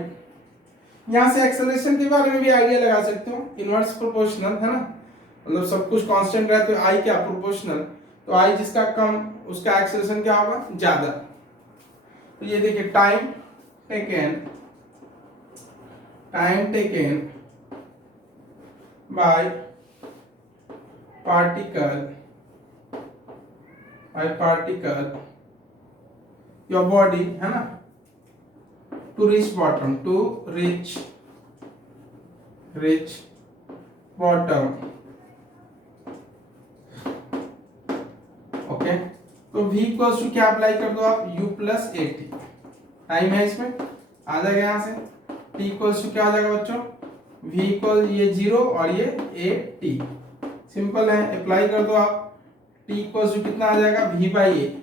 यहां से एक्सेलरेशन के बारे में भी आइडिया लगा सकते हो, इनवर्स प्रोपोर्शनल है ना, मतलब सब कुछ कांस्टेंट रहे तो आई क्या प्रोपोर्शनल, तो आई जिसका कम उसका एक्सेलरेशन क्या होगा ज्यादा, तो ये देखिए time taken by particle your body, है ना, to reach bottom, to reach bottom. Okay, तो v इक्वल्स टू क्या अप्लाई कर दो आप, u plus A T. Time है इसमें, आ जाएगा यहाँ से। t इक्वल्स टू क्या आ जाएगा बच्चों, v इक्वल ये 0 और ये ए टी। सिंपल है, अप्लाई कर दो आप। t इक्वल्स टू कितना आ जाएगा, v बाई ए।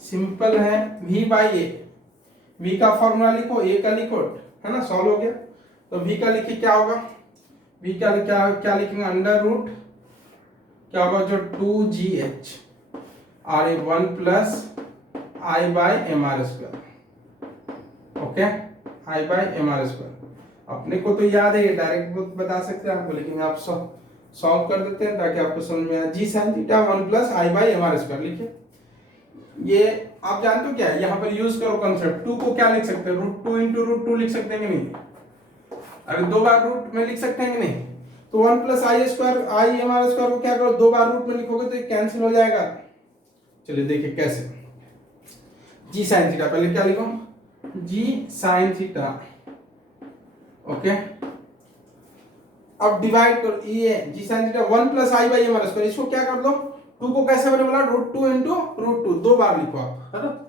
सिंपल है, v बाई ए। v का फॉर्मूला लिखो, a का लिखो, है ना, सॉल्व हो गया। तो v का लिखिए क्या होगा, v का क्या लिखेंगे, अंडर रूट क्या होगा जो 2gh और ये 1 plus I by M R square. Okay, I by M R square अपने को तो याद है, डायरेक्ट बता सकते हैं आपको, लेकिन आप सॉल्व कर देते हैं ताकि आपको समझ में आए। G sine theta 1 plus I by M R square लिखिए। ये आप जानते हो क्या है, यहाँ पर यूज करो कंसेप्ट। 2 को क्या लिख सकते हैं, रूट 2 इंटू रूट 2 लिख सकते हैं कि नहीं, अगर 2 बार रूट में लिख सकते हैं कि नहीं। तो 1 plus I square I M R square को क्या करो, 2 बार रूट में लिखोगे तो ये कैंसिल हो जाएगा। चलिए देखिए कैसे, जी साइन थीटा पहले क्या लिखो, जी साइन थीटा। ओके, अब डिवाइड करो, ये g sine theta 1 plus I by M R square, इसको क्या कर दो, 2 को कैसे मैंने बोला, रूट 2 इंटू रूट 2, 2 बार लिखो आप, है ना।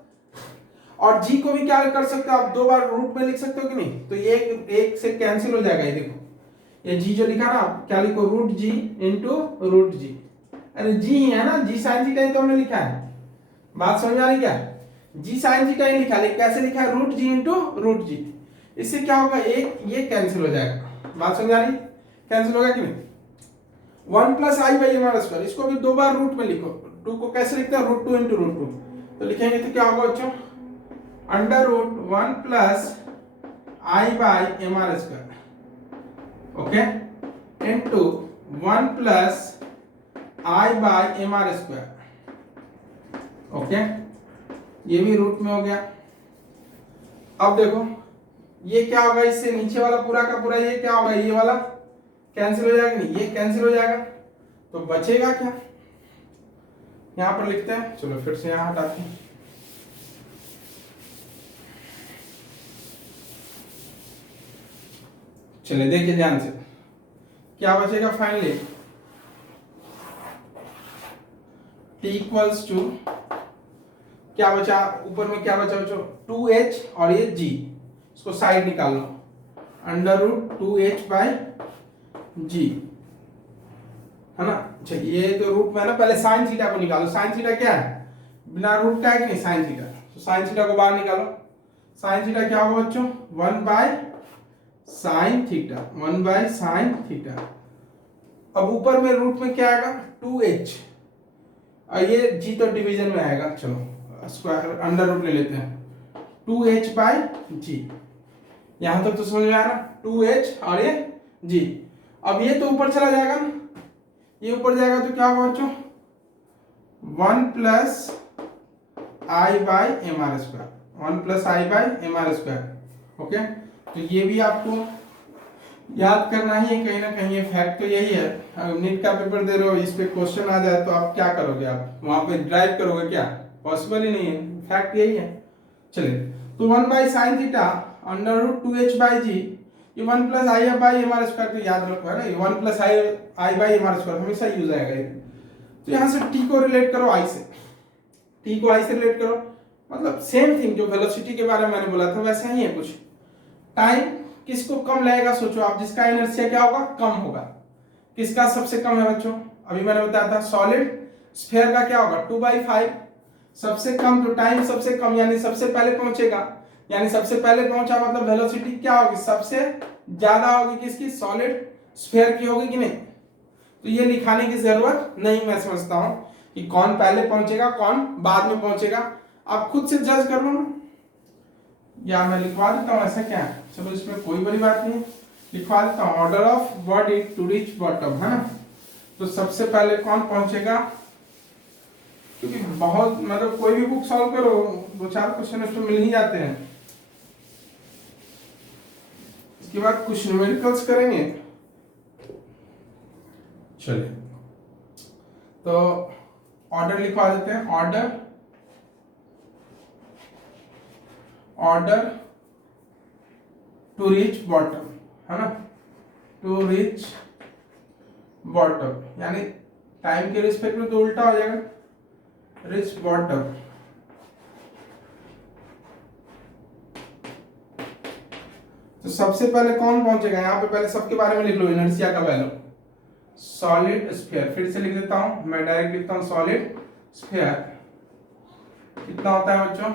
और जी को भी क्या कर सकते हो आप, 2 बार रूट में लिख सकते हो कि नहीं। तो ये एक से कैंसिल हो जाएगा, ये देखो, ये जी जो लिखा ना, आप क्या लिखो, रूट जी इंटू रूट जी। अरे जी ही है ना, जी साइन थीटा ही तो हमने लिखा है। बात समझ आ रही क्या, जी साइन थीटा ही लिखा, लेकिन कैसे लिखा है, रूट जी इंटू रूट जी। इससे क्या होगा, एक ये कैंसिल हो जाएगा। बात समझ आ रही, कैंसिल होगा कि नहीं। 1 plus I by M R square, इसको भी 2 बार रूट में लिखो। 2 को कैसे लिखते हैं, रूट 2 इंटू रूट 2। तो लिखेंगे तो क्या होगा बच्चों, under root 1 plus I by M R square, okay, into 1 plus I by M R square. Okay, ये भी रूट में हो गया। अब देखो ये क्या होगा, इससे नीचे वाला पूरा का पूरा ये क्या होगा, ये वाला कैंसिल हो जाएगा, नहीं ये कैंसिल हो जाएगा, तो बचेगा क्या, यहां पर लिखते हैं। चलो फिर से यहां हटाते हैं, चलिए देखिए ध्यान से, क्या बचेगा फाइनली, t इक्वल्स टू क्या बचा, ऊपर में क्या बचा बच्चों, 2h और ये g, इसको साइड निकाल लो, अंडर रूट 2h बाई जी, है ना। अच्छा ये तो रूट में ना, पहले साइन थीटा को निकालो। साइन थीटा क्या है, बिना रूट का है कि नहीं, साइन थीटा। तो साइन थीटा को बाहर निकालो। साइन थीटा क्या होगा बच्चों, 1 by sine theta, 1 by sine theta. अब ऊपर में रूट में क्या आएगा, 2h, और ये जी तो डिवीजन में आएगा। चलो स्क्वायर अंडर रूट ले लेते हैं, 2h बाय जी। यहां तक तो समझ में आ रहा, 2h और ये जी। अब ये तो ऊपर चला जाएगा ना, ये ऊपर जाएगा तो क्या होगा बच्चों, 1 plus I by M R square, 1 plus I by M R square. Okay, तो ये भी आपको याद करना ही है कहीं ना कहीं, ये फैक्ट तो यही है। अगर नीट का पेपर दे रहे हो, इस पे क्वेश्चन आ जाए तो आप क्या करोगे, आप वहां पे ड्राइव करोगे क्या, पॉसिबल ही नहीं है। फैक्ट यही है। चलिए, तो 1 by sine theta under root 2h by g, ये 1 plus I by M R square, तो याद रखो है ना, ये 1 plus I by M R square हमेशा यूज आएगा ये। तो यहाँ से t को रिलेट करो i से, t को i से रिलेट करो, मतलब सेम थिंग जो वेलोसिटी के बारे में मैंने बोला था वैसा ही है कुछ। टाइम किसको कम लगेगा सोचो आप, जिसका इनर्शिया क्या होगा, कम होगा। किसका सबसे कम है बच्चों, अभी मैंने बताया था सॉलिड स्फीयर का क्या होगा, 2/5 सबसे कम, तो टाइम सबसे कम यानी सबसे पहले पहुंचेगा, यानी सबसे पहले पहुंचा मतलब वेलोसिटी क्या होगी, सबसे ज्यादा होगी किसकी, सॉलिड स्फीयर की होगी कि नहीं। तो ये लिखाने की जरूरत नहीं, मैं समझता हूं कि कौन पहले पहुंचेगा कौन बाद में पहुंचेगा, आप खुद से जज कर लो ना, या मैं लिखवा देता हूं, ऐसा क्या है। चलो इसमें कोई बड़ी बात नहीं है, लिखवा देता हूं, order of body to reach bottom, है ना। तो सबसे पहले कौन पहुंचेगा, क्योंकि बहुत मतलब कोई भी बुक सॉल्व करो 2-4 क्वेश्चन उसमें मिल ही जाते हैं। इसके बाद कुछ न्यूमेरिकल्स करेंगे, चलिए तो ऑर्डर लिखवा देते हैं, ऑर्डर टू रीच बॉटम, है ना, टू रीच बॉटम, यानी टाइम के रिस्पेक्ट में तो उल्टा हो जाएगा, रीच बॉटम। तो सबसे पहले कौन पहुंचेगा, यहां पे पहले सबके बारे में लिख लो, इनर्शिया का वैल्यू, सॉलिड स्फीयर, फिर से लिख देता हूं मैं, डायरेक्ट लिखता हूं सॉलिड स्फीयर कितना होता है बच्चों,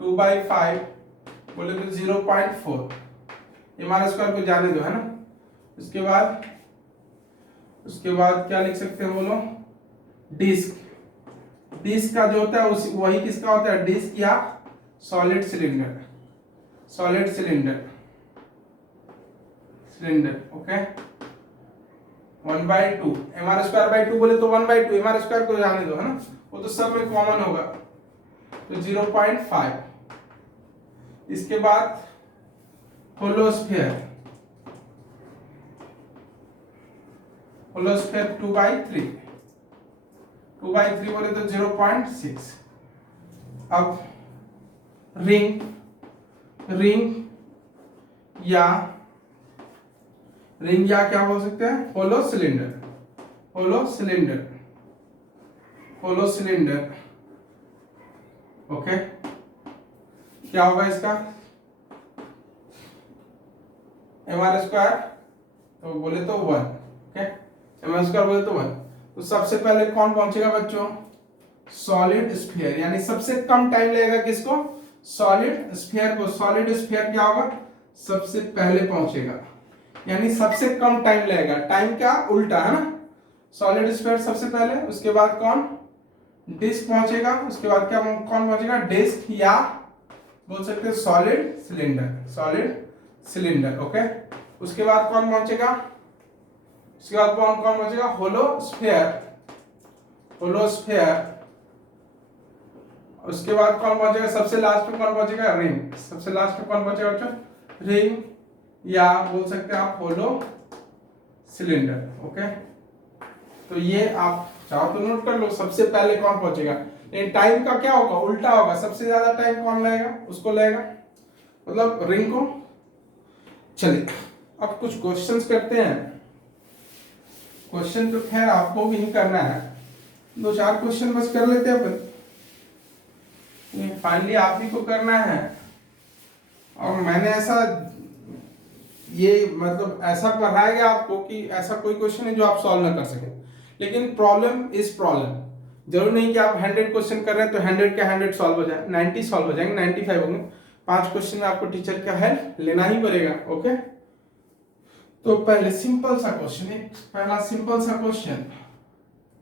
2/5 बोले तो 0.4, एमआर स्क्वायर को जाने दो, है ना। उसके बाद क्या लिख सकते हैं बोलो, डिस्क का जो होता है वही किसका होता है, डिस्क या solid cylinder, okay. 1/2 MR square by 2 बोले तो 1/2, एमआर स्क्वायर को जाने दो, है ना, वो तो सब में कॉमन होगा, तो 0.5। इसके बाद होलो स्फीयर 2/3 बोले तो 0.6। अब रिंग या क्या बोल सकते हैं, होलो सिलेंडर, ओके। क्या होगा इसका एमआर स्क्वायर, तो बोले तो 1, ओके, एमआर स्क्वायर बोले तो 1। तो सबसे पहले कौन पहुंचेगा बच्चों, सॉलिड स्फीयर, यानी सबसे कम टाइम लगेगा किसको, सॉलिड स्फीयर को। सॉलिड स्फीयर क्या होगा, सबसे पहले पहुंचेगा, यानी सबसे कम टाइम लगेगा, टाइम क्या उल्टा, है ना, सॉलिड स्फीयर सबसे पहले, उसके बाद कौन, डिस्क पहुंचेगा, उसके बाद क्या कौन पहुंचेगा, डिस्क या बोल सकते हैं सॉलिड सिलेंडर, ओके। उसके बाद कौन पहुंचेगा, कौन पहुंचेगा, होलो स्फीयर। उसके बाद कौन पहुंचेगा, सबसे लास्ट में कौन पहुंचेगा, रिंग, सबसे लास्ट में कौन पहुंचेगा बच्चों, रिंग या बोल सकते हैं आप होलो सिलेंडर, ओके। तो ये आप चाहो तो नोट कर लो, सबसे पहले कौन पहुंचेगा, लेकिन टाइम का क्या होगा, उल्टा होगा, सबसे ज्यादा टाइम कौन लगेगा, उसको लगेगा, मतलब रिंग को। चलिए अब कुछ क्वेश्चंस करते हैं, क्वेश्चन तो खैर आपको भी नहीं करना है, 2-4 क्वेश्चन बस कर लेते हैं अपन, फाइनली आप ही को करना है। और मैंने ऐसा पढ़ाएगा आपको कि ऐसा कोई क्वेश्चन है जो आप सॉल्व ना कर सके, लेकिन प्रॉब्लम जरूर नहीं कि आप 100 क्वेश्चन कर रहे हैं तो 100 के 100 सॉल्व हो जाए, 90 सॉल्व हो जाएंगे, 95 होंगे, 5 क्वेश्चन में आपको टीचर का हेल्प लेना ही पड़ेगा, ओके। तो पहले सिंपल सा क्वेश्चन,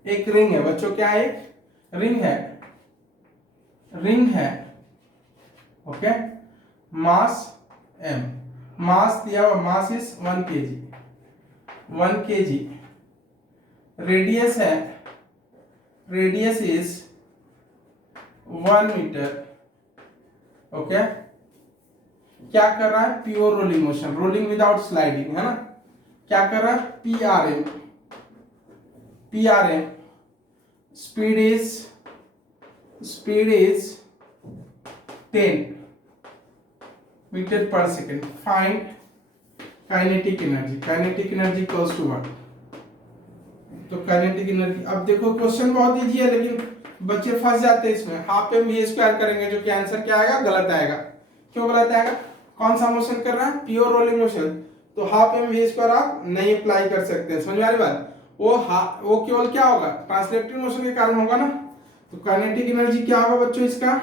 एक रिंग है बच्चों, क्या है, एक रिंग है, ओके, मास m, मास दिया हुआ, mass is 1 kg, radius is 1 metre, okay. क्या कर रहा है, pure rolling motion, rolling without sliding, है ना। क्या कर रहा है, PRM, speed is 10 metre per second. Find kinetic energy equals to what. तो काइनेटिक एनर्जी, अब देखो क्वेश्चन बहुत इजी है लेकिन बच्चे फंस जाते हैं इसमें, हाफ mv स्क्वायर करेंगे जो कि आंसर क्या आएगा, गलत आएगा। क्यों गलत आएगा, कौन सा मोशन कर रहा है, प्योर रोलिंग मोशन, तो हाफ mv स्क्वायर आप नहीं अप्लाई कर सकते, समझ में आ रही बात, वो केवल क्या होगा, ट्रांसलेटरी मोशन के कारण होगा ना। तो काइनेटिक एनर्जी क्या होगा बच्चों, इसका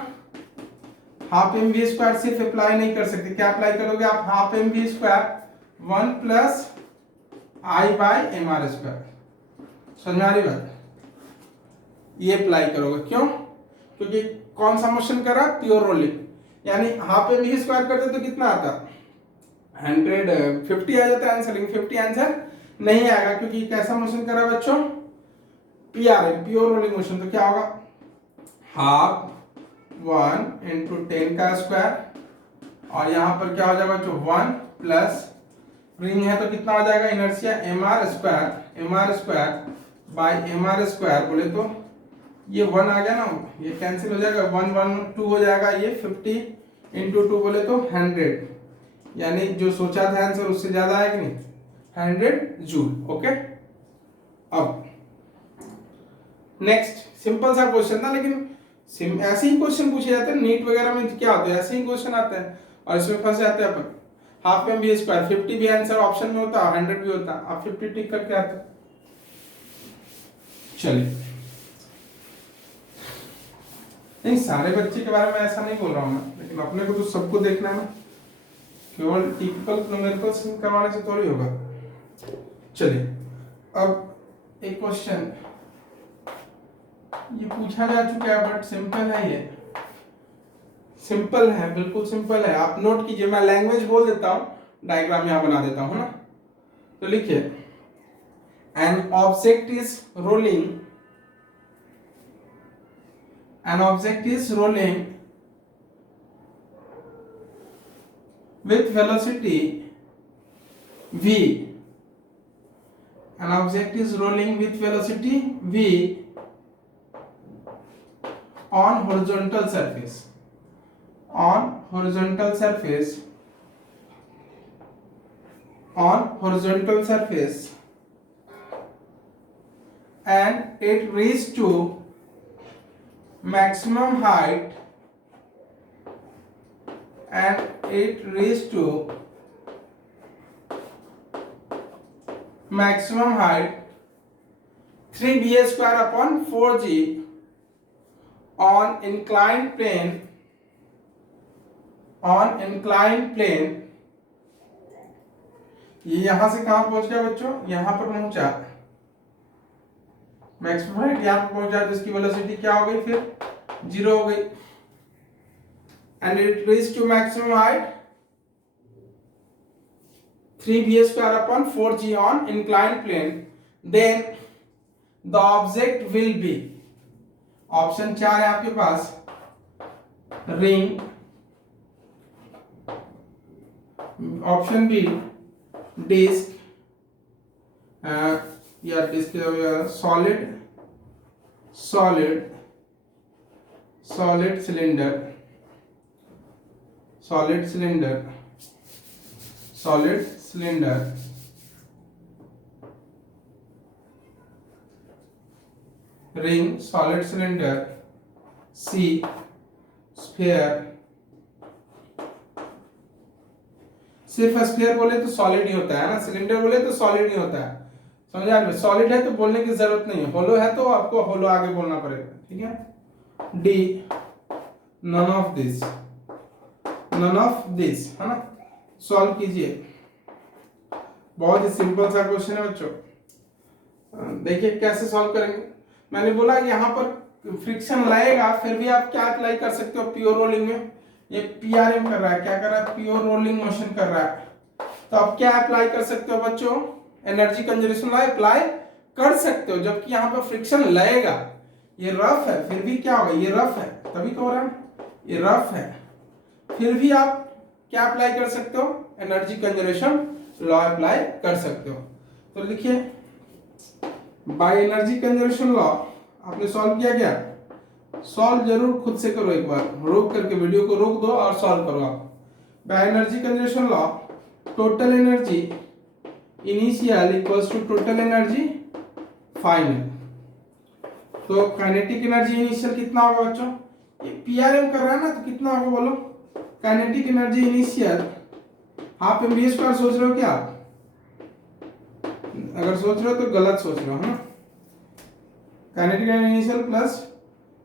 हाफ mv स्क्वायर सिर्फ अप्लाई नहीं कर सकते, क्या अप्लाई करोगे आप, half mv square 1 plus I/mr square, समझ में आ रही बात, ये अप्लाई करोगे। क्यों, क्योंकि कौन सा मोशन कर रहा है, प्योर रोलिंग, यानी हाफ mv स्क्वायर करते तो कितना आता, 150 आ जाता है आंसर, लेकिन 50 आंसर नहीं आएगा क्योंकि कैसा मोशन कर रहा है बच्चों, PRM, प्योर रोलिंग मोशन। तो क्या होगा, हाफ 1 × 10 का स्क्वायर, और यहां पर क्या हो जाएगा बच्चों, 1 प्लस रिंग है तो कितना हो जाएगा इनर्शिया mr² बाय mr² बोले तो ये 1 आ गया ना, ये कैंसिल हो जाएगा, 1 1 2 हो जाएगा, ये 50 इंटू 2 बोले तो 100, यानी जो सोचा था आंसर उससे ज्यादा है कि नहीं, 100 जूल। ओके, अब नेक्स्ट सिंपल सा क्वेश्चन था, लेकिन ऐसे ही क्वेश्चन पूछे जाते हैं नीट वगैरह में, क्या होता है ऐसे ही क्वेश्चन आते हैं और इसमें फंस जाते हैं अपन। हाफ एम बी स्क्वायर 50 भी आंसर ऑप्शन में होता, 100 भी होता, आप 50 टिक करके आते। चलिए, नहीं सारे बच्चे के बारे में ऐसा नहीं बोल रहा हूं मैं, लेकिन अपने को तो सबको देखना है ना, केवल टिपिकल न्यूमेरिकल करवाने से थोड़ी होगा। चलिए, अब एक क्वेश्चन ये पूछा जा चुका है बट सिंपल है, ये सिंपल है, बिल्कुल सिंपल है, आप नोट कीजिए, मैं लैंग्वेज बोल देता हूं, डायग्राम यहां बना देता हूं ना। तो लिखिए, an object is rolling, an object is rolling with velocity v, an object is rolling with velocity v on horizontal surface, on horizontal surface, on horizontal surface, and it reaches to maximum height, and it reaches to maximum height 3b square upon 4g on inclined plane, on inclined plane। ये यहां से कहां पहुंच गया बच्चों, यहां पर पहुंचा, मैक्सिमम हाइट यहां पर पहुंचा, तो इसकी वेलोसिटी क्या हो गई, फिर 0 हो गई, and it reach to maximum height 3b square upon 4g on inclined plane, then the object will be, option 4 है आपके पास, रिंग, ऑप्शन बी डिस्क, या disc solid, solid, solid cylinder, solid cylinder, solid cylinder, ring, solid cylinder, C sphere. सिर्फ sphere बोले तो solid ही होता है ना, सिलेंडर बोले तो सॉलिड ही होता है, समझा में, सॉलिड है तो बोलने की जरूरत नहीं है, होलो है तो आपको होलो आगे बोलना पड़ेगा, ठीक है। D, none of this, none of this, है ना, सॉल्व कीजिए, बहुत ही सिंपल सा क्वेश्चन है बच्चों। देखिए कैसे सॉल्व करेंगे, मैंने बोला यहाँ पर फ्रिक्शन लगेगा, फिर भी आप क्या अप्लाई कर सकते हो प्योर रोलिंग में, ये पीआरएम कर रहा है, क्या कर रहा है, प्योर रोलिंग मोशन कर रहा है, तो आप क्या अप्लाई कर सकते हो बच्चों, एनर्जी कंजर्वेशन लॉ अप्लाई कर सकते हो, जबकि यहाँ पर फ्रिक्शन लगेगा, ये रफ है, फिर भी क्या होगा, ये रफ है तभी तो हो रहा है, ये रफ है, फिर भी आप क्या अप्लाई कर सकते हो, एनर्जी कंजर्वेशन लॉ अप्लाई कर सकते हो। तो लिखिए, बाय एनर्जी कंजर्वेशन लॉ, आपने सॉल्व किया क्या, सॉल्व जरूर खुद से करो, एक बार रोक करके वीडियो को रोक दो और सॉल्व करो आप। By energy conservation law, total energy initial equals to total energy final, तो काइनेटिक एनर्जी इनिशियल कितना होगा बच्चों, ये पीआरएम कर रहा है ना, तो कितना होगा बोलो, kinetic energy initial half M B square, सोच रहे हो क्या आप, अगर सोच रहे हो तो गलत सोच रहे हो, है ना, काइनेटिक एनर्जी इनिशियल प्लस,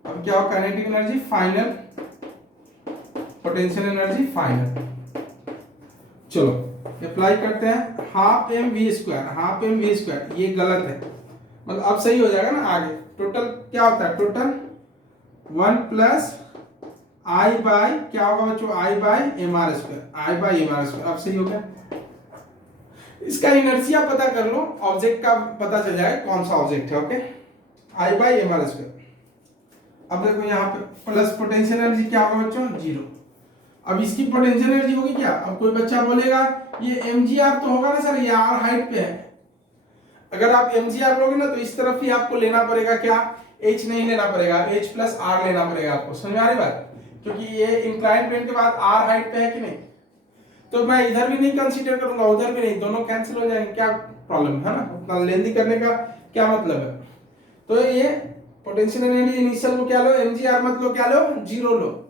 अब क्या हो, kinetic energy final, potential energy final. चलो अप्लाई करते हैं, half M we square, half M we square, ये गलत है, मतलब अब सही हो जाएगा ना आगे, टोटल क्या होता है, टोटल 1 प्लस आई बाय क्या होगा बच्चों, आई बाय एम आर स्क्वायर, आई बाय एम आर स्क्वायर, अब सही हो गया। इसका इनर्शिया पता कर लो, ऑब्जेक्ट का पता चल जाएगा कौन सा ऑब्जेक्ट है, ओके, आई बाय एम आर स्क्वायर। अब देखो यहाँ पे प्लस पोटेंशियल एनर्जी क्या होगा बच्चों, 0। अब इसकी पोटेंशियल एनर्जी होगी क्या? अब कोई बच्चा बोलेगा ये mgr तो होगा ना सर, ये r हाइट पे है। अगर आप mgr लोगे ना तो इस तरफ ही आपको लेना पड़ेगा क्या, h नहीं लेना पड़ेगा, h प्लस r लेना पड़ेगा आपको। समझ में आ रही बात? क्योंकि ये इंक्लाइन प्लेन के बाद r हाइट पे है कि नहीं, तो मैं इधर भी नहीं कंसीडर करूंगा, उधर भी नहीं, दोनों कैंसिल हो जाएंगे, क्या प्रॉब्लम है ना, उतना लेंदी करने का क्या मतलब है। तो ये पोटेंशियल एनर्जी इनिशियल को क्या लो, mgr मत लो, क्या लो, जीरो लो।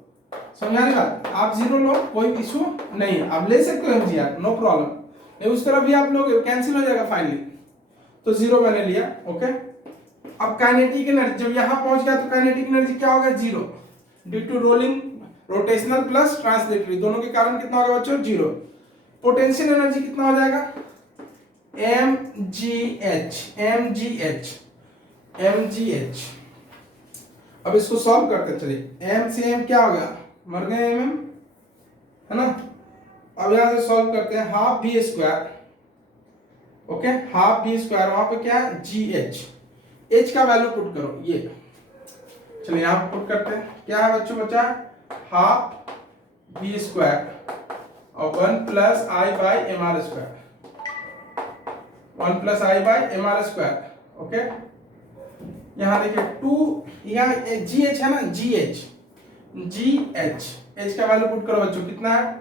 समझ आ रही बात? आप जीरो लो, कोई इशू नहीं है, आप ले सकते हो mgr, नो प्रॉब्लम। उस तरफ भी आप लोग कैंसिल हो जाएगा फाइनली, तो जीरो मैंने लिया। ओके, अब काइनेटिक एनर्जी जब यहां पहुंच गया तो काइनेटिक एनर्जी क्या होगा, zero, due to rolling rotational plus translatory, दोनों के कारण कितना होगा बच्चों, जीरो। पोटेंशियल एनर्जी कितना हो जाएगा, mgh। अब इसको सॉल्व करते चलिए, m से m क्या हो गया, मर गए mm, है ना। अब यहां से सॉल्व करते हैं, half B square, okay, half B square, वहां पे क्या है, gh, h का वैल्यू पुट करो, ये चलिए यहां पे पुट करते हैं, क्या है बच्चों, बचा हाफ बी स्क्वायर और 1 plus I by M R square, 1 plus I by M R square. Okay, यहां देखिए 2, यहाँ जी एच है ना, जी एच, एच का वैल्यू पुट करो बच्चों, कितना है,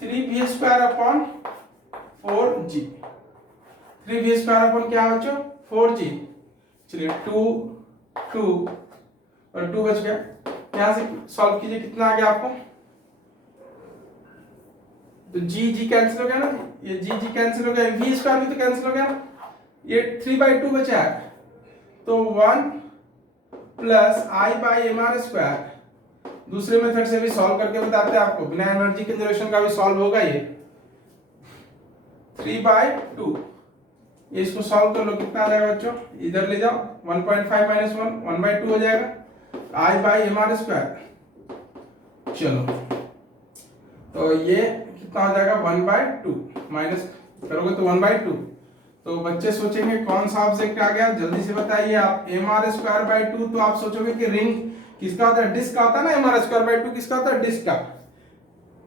3b square upon 4g, 3b square upon क्या है बच्चों, 4g। चलिए 2 2 और 2 बच गया, यहां से सॉल्व कीजिए, कितना आ गया आपको, तो जी कैंसिल हो गया ना, ये जी कैंसिल हो गया, v स्क्वायर भी तो कैंसिल हो गया ना, ये 3/2 बचा है, तो 1 plus I by M R square, दूसरे मेथड से भी सॉल्व करके बताते हैं आपको, बिना एनर्जी कंजर्वेशन का भी सॉल्व होगा ये, 3/2, ये इसको सॉल्व कर लो, कितना आ जाएगा बच्चों, इधर ले जाओ, 1.5 माइनस 1 1/2 हो जाएगा, आई बाई एम आर स्क्वायर। चलो तो ये कितना हो जाएगा, 1/2, माइनस करोगे तो 1/2। तो बच्चे सोचेंगे कौन सा ऑब्जेक्ट आ गया, जल्दी से बताइए आप, एम आर स्क्वायर बाई 2, तो आप सोचोगे कि रिंग किसका होता है, डिस्क का होता है ना, एम आर स्क्वायर बाई 2 किसका होता है, डिस्क का।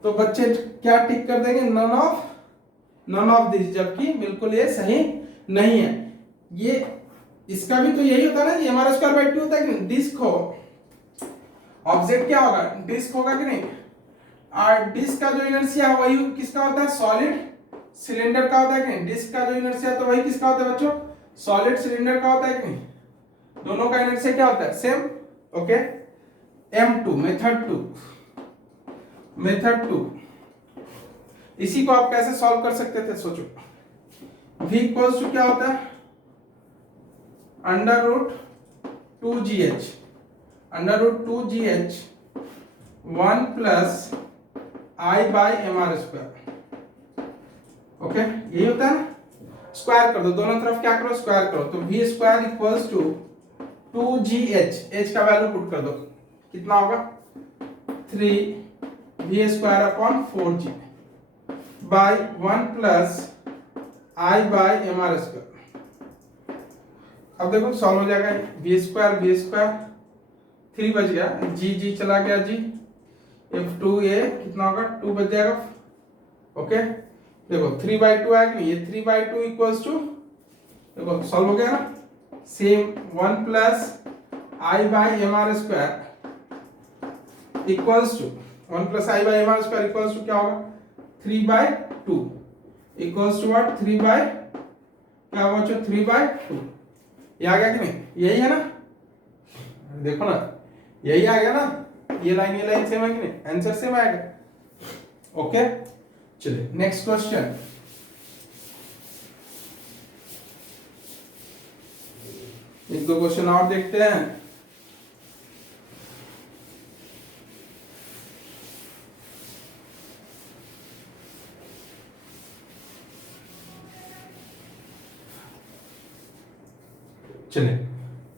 तो बच्चे क्या टिक कर देंगे, नन ऑफ दिस, जबकि बिल्कुल ये सही नहीं है। ये इसका भी तो यही होता है ना, एम आर स्क्वायर बाई 2 होता है कि नहीं, डिस्क हो, ऑब्जेक्ट क्या होगा, डिस्क होगा कि नहीं, और डिस्क का जो इनर्शिया है वही किसका होता है, सॉलिड सिलेंडर का होता है कि नहीं, डिस्क का जो इनर्शिया है तो वही किसका होता है बच्चों, सॉलिड सिलेंडर का होता है कि नहीं, दोनों का इनर्शिया क्या होता है, सेम। ओके, m2 मेथड 2, इसी को आप कैसे सॉल्व कर सकते थे, सोचो, v इक्वल्स टू क्या होता है, √2gh, 1 plus I by M R square. Okay, यही होता है ना, स्क्वायर कर दो, दोनों तरफ क्या करो, स्क्वायर करो, तो v square equals to 2gh, h का वैल्यू पुट कर दो, कितना होगा, 3v square upon 4g by 1 plus I by M R square. अब देखो सॉल्व हो जाएगा, v स्क्वायर 3 बच गया, जी चला गया, जी f2a कितना होगा, 2 बच जाएगा। ओके, देखो 3/2 है कि नहीं, ये 3/2 इक्वल्स टू, देखो सॉल्व हो गया ना, same 1 plus I by M R square equals to 1 plus I by M R square equals to क्या होगा, 3/2 इक्वल्स टू व्हाट, 3 बाई क्या होगा बच्चों, 3/2। ये आ गया कि नहीं, यही है ना, देखो ना, यही आ गया ना, ये लाइन सेम है कि नहीं, आंसर सेम आएगा। ओके, चलिए नेक्स्ट क्वेश्चन, एक दो क्वेश्चन और देखते हैं। चलिए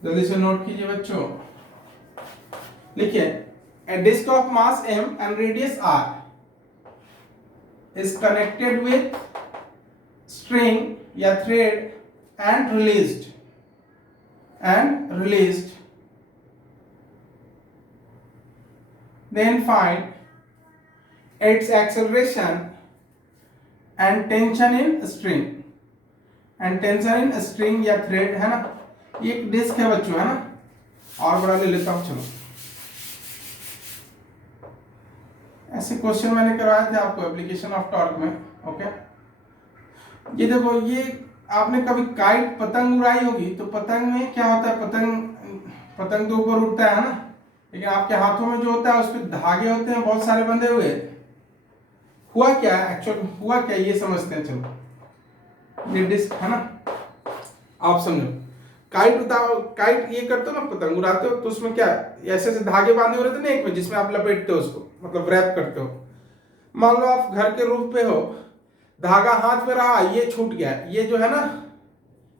जल्दी से नोट कीजिए बच्चों, लिखिए, a disk of mass m and radius r is connected with string या thread and released, then find its acceleration and tension in string, and tension in string या thread है ना, ये एक डिस्क है बच्चों, है ना। और बड़ा ले लेता हूं, चलो। ऐसे क्वेश्चन मैंने करवाए थे आपको एप्लीकेशन ऑफ टॉर्क में, ओके। ये देखो, ये आपने कभी काइट पतंग उड़ाई होगी, तो पतंग में क्या होता है, पतंग तो ऊपर उड़ता है ना, लेकिन आपके हाथों में जो होता है उस पर धागे होते हैं बहुत सारे बंधे हुए। हुआ क्या है एक्चुअल, हुआ क्या ये समझते हैं, चलो। ये डिस्क है ना, आप समझो, काइट ये करते हो ना, पतंग उड़ाते हो, तो उसमें क्या ऐसे ऐसे धागे बांधे हो रहे थे ना एक में, जिसमें आप लपेटते हो उसको, मतलब रैप करते हो। मान लो आप घर के रूफ पे हो, धागा हाथ में रहा, ये छूट गया, ये जो है ना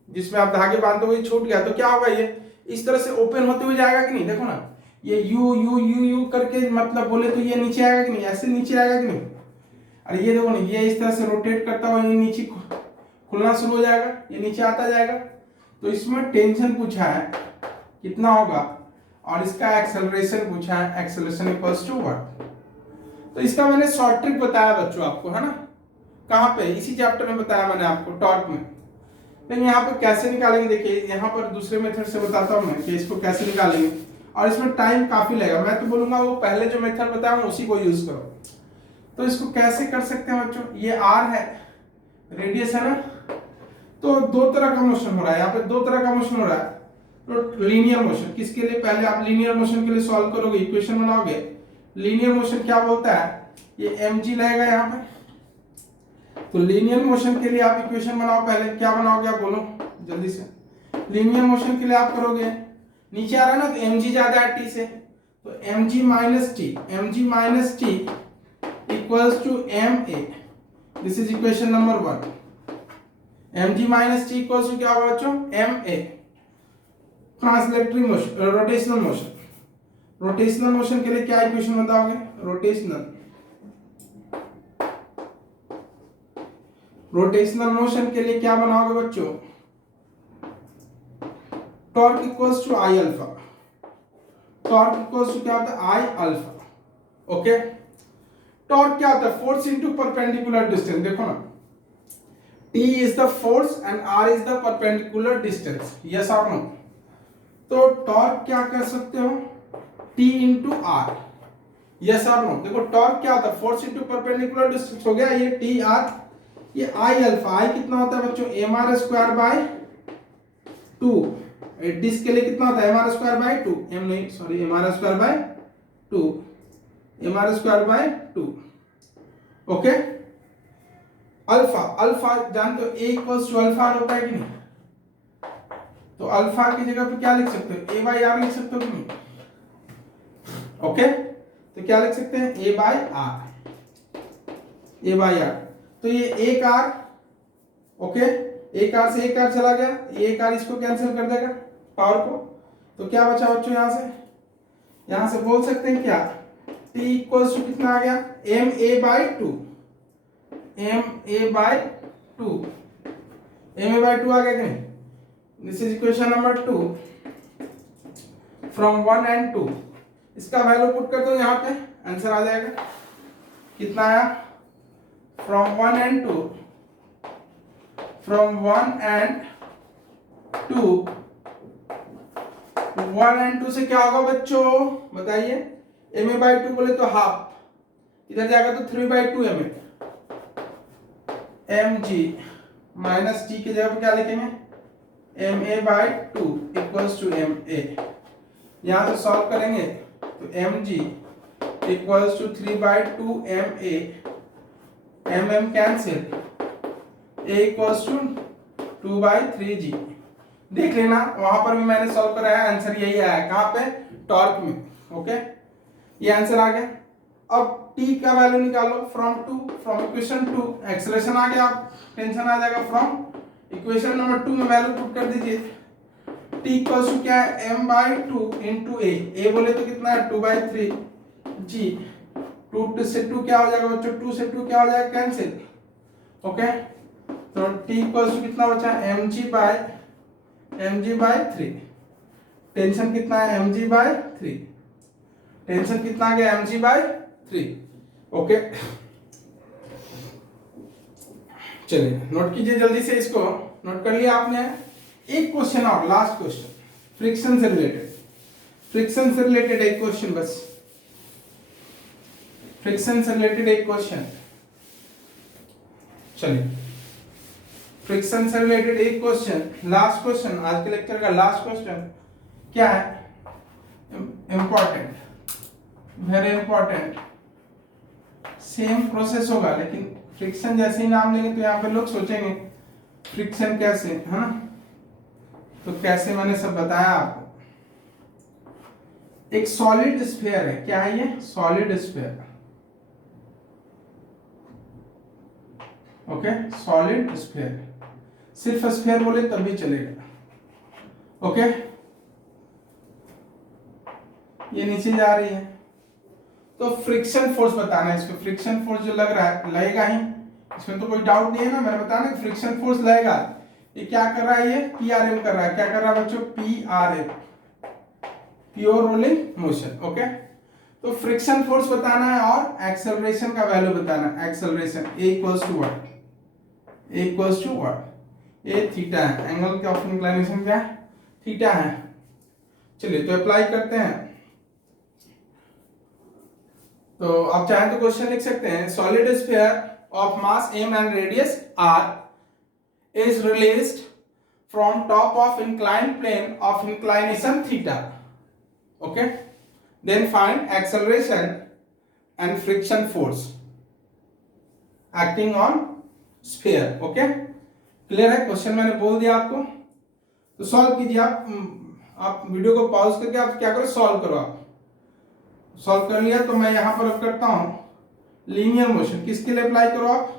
जिसमें आप धागे बांधते हो ये छूट गया, तो क्या होगा, ये इस तरह से ओपन होते हुए जाएगा कि नहीं, देखो ना, ये यू यू यू यू करके मतलब बोले तो ये नीचे आएगा कि नहीं, ऐसे नीचे आएगा कि नहीं। अरे ये देखो ना, ये इस तरह से रोटेट करता हुआ ये नीचे खुलना शुरू हो जाएगा, ये नीचे आता जाएगा। तो इसमें टेंशन पूछा है कितना होगा, और इसका एक्सेलरेशन पूछा है, एक्सेलरेशन इक्वल्स टू व्हाट। तो इसका मैंने शॉर्ट ट्रिक बताया बच्चों आपको, है ना, कहाँ पे, इसी चैप्टर में बताया मैंने आपको, टॉर्क में। लेकिन यहाँ पे कैसे निकालेंगे, देखिए यहाँ पर दूसरे मेथड से बताता हूँ मैं कि इसको कैसे निकालेंगे, और इसमें टाइम काफी लगेगा। मैं तो बोलूंगा वो पहले जो मेथड बताया उसी को यूज करो। तो इसको कैसे कर सकते हैं बच्चों, ये आर है, रेडियस है ना, तो दो तरह का मोशन हो रहा है, यहाँ पे दो तरह का मोशन हो रहा है। तो लीनियर मोशन, किसके लिए, पहले आप लीनियर मोशन के लिए सॉल्व करोगे, इक्वेशन बनाओगे। लीनियर मोशन क्या बोलता है, ये mg लगेगा यहाँ पे। तो लीनियर मोशन के लिए आप इक्वेशन बनाओ, पहले क्या बनाओगे आप बोलो जल्दी से। लीनियर मोशन के लिए आप करोगे, नीचे आ रहा है ना, तो mg ज्यादा है t से, तो mg minus T equals to ma। This is equation number 1। mg minus T equals to क्या होगा बच्चों, ma। Translatory motion, rotational motion, rotational motion के लिए क्या इक्वेशन बताओगे, रोटेशनल मोशन के लिए क्या बनाओगे बच्चों, torque equals to I alpha. Torque equals to क्या होता है, आई अल्फा, ओके। टॉर्क क्या होता है, फोर्स इनटू परपेंडिकुलर डिस्टेंस। देखो ना, T is the force and R is the perpendicular distance, yes or no। तो टॉर्क क्या कर सकते हो, T into R, yes or no। देखो टॉर्क क्या होता है, फोर्स इनटू परपेंडिकुलर डिस्टेंस हो गया, ये टी आर, ये आई अल्फा। आई कितना होता है बच्चों, mr स्क्वायर बाय 2। डिस्क के लिए कितना होता है, mr स्क्वायर बाय 2, m नहीं sorry, mr square by 2, mr square by 2, okay. Alpha, alpha जानते हो, a इक्वल्स टू अल्फा होता है कि नहीं, तो अल्फा की जगह पे क्या लिख सकते हो, a बाई आर लिख सकते हो कि नहीं, ओके। तो क्या लिख सकते हैं, a by R, a by R. तो ये एक आर, ओके, एक आर से एक आर चला गया, एक आर इसको कैंसिल कर देगा पावर को, तो क्या बचा बच्चों, यहां से बोल सकते हैं क्या, t इक्वल्स टू कितना आ गया, M A by 2, M A by 2, M A by 2 आ गया कि नहीं। This is equation number 2 from 1 and 2। इसका वैल्यू पुट कर दो यहाँ पे, आंसर आ जाएगा, कितना आया, from 1 and 2, from 1 and 2, 1 and 2 से क्या होगा बच्चों बताइए, एम ए बाई 2 बोले तो हाफ, इधर जाएगा तो 3 by 2 M A, M G minus T की जगह पे क्या लिखेंगे, M A by 2 equals to M A. यहां से सॉल्व करेंगे तो M G equals to 3 by 2 M A, M M cancel, A equals to 2 by 3 G. देख लेना वहां पर भी मैंने सॉल्व कराया, आंसर यही आया, कहां पे, टॉर्क में, ओके। ये आंसर आ गया। अब t का वैल्यू निकालो, फ्रॉम इक्वेशन 2, एक्सेलरेशन आ गया, टेंशन आ जाएगा, फ्रॉम इक्वेशन नंबर 2 में वैल्यू पुट कर दीजिए। t इक्वल्स टू क्या है, m बाई 2 इंटू a बोले तो कितना है, 2 बाई 3 g। 2 से 2 क्या हो जाएगा बच्चों, 2 से 2 क्या हो जाएगा, कैंसिल, ओके। तो t इक्वल्स टू कितना बचा, mg बाई 3। टेंशन कितना है, mg बाई 3, टेंशन कितना आ गया, mg बाई 3। ओके, चलिए नोट कीजिए जल्दी से, इसको नोट कर लिया आपने। एक क्वेश्चन और, लास्ट क्वेश्चन, फ्रिक्शन से रिलेटेड, फ्रिक्शन से रिलेटेड एक क्वेश्चन बस, फ्रिक्शन से रिलेटेड एक क्वेश्चन। चलिए फ्रिक्शन से रिलेटेड एक क्वेश्चन, लास्ट क्वेश्चन, आज के लेक्चर का लास्ट क्वेश्चन क्या है, important, very important, same process होगा लेकिन फ्रिक्शन जैसे ही नाम लेंगे तो यहाँ पे लोग सोचेंगे फ्रिक्शन कैसे, है ना, तो कैसे मैंने सब बताया आपको। एक सॉलिड स्फीयर है, क्या है ये, solid sphere, okay, solid sphere, सिर्फ स्फीयर बोले तब भी चलेगा, ओके। ये नीचे जा रही है तो फ्रिक्शन फोर्स बताना है इसको, फ्रिक्शन फोर्स जो लग रहा है लगेगा ही, इसमें तो कोई डाउट नहीं है ना, मैंने बताया ना फ्रिक्शन फोर्स लगेगा। ये क्या कर रहा है, ये पीआरएम कर रहा है, क्या कर रहा है बच्चों, PRM, pure rolling motion, okay. तो फ्रिक्शन फोर्स बताना है और एक्सेलरेशन का वैल्यू बताना है, acceleration A equals to what, A equals to what, A theta है, एंगल ऑफ इंक्लिनेशन क्या है, थीटा है। चलिए तो अप्लाई करते हैं, तो आप चाहें तो क्वेश्चन लिख सकते हैं, solid sphere of mass m and radius r is released from top of inclined plane of inclination theta, okay, then find acceleration and friction force acting on sphere, okay, clear है। Question मैंने बोल दिया आपको, तो solve कीजिए आप video को pause करके आप क्या करो, सॉल्व करो। आप सॉल्व कर लिया तो मैं यहां पर अब करता हूं लीनियर मोशन, किसके लिए अप्लाई करो आप,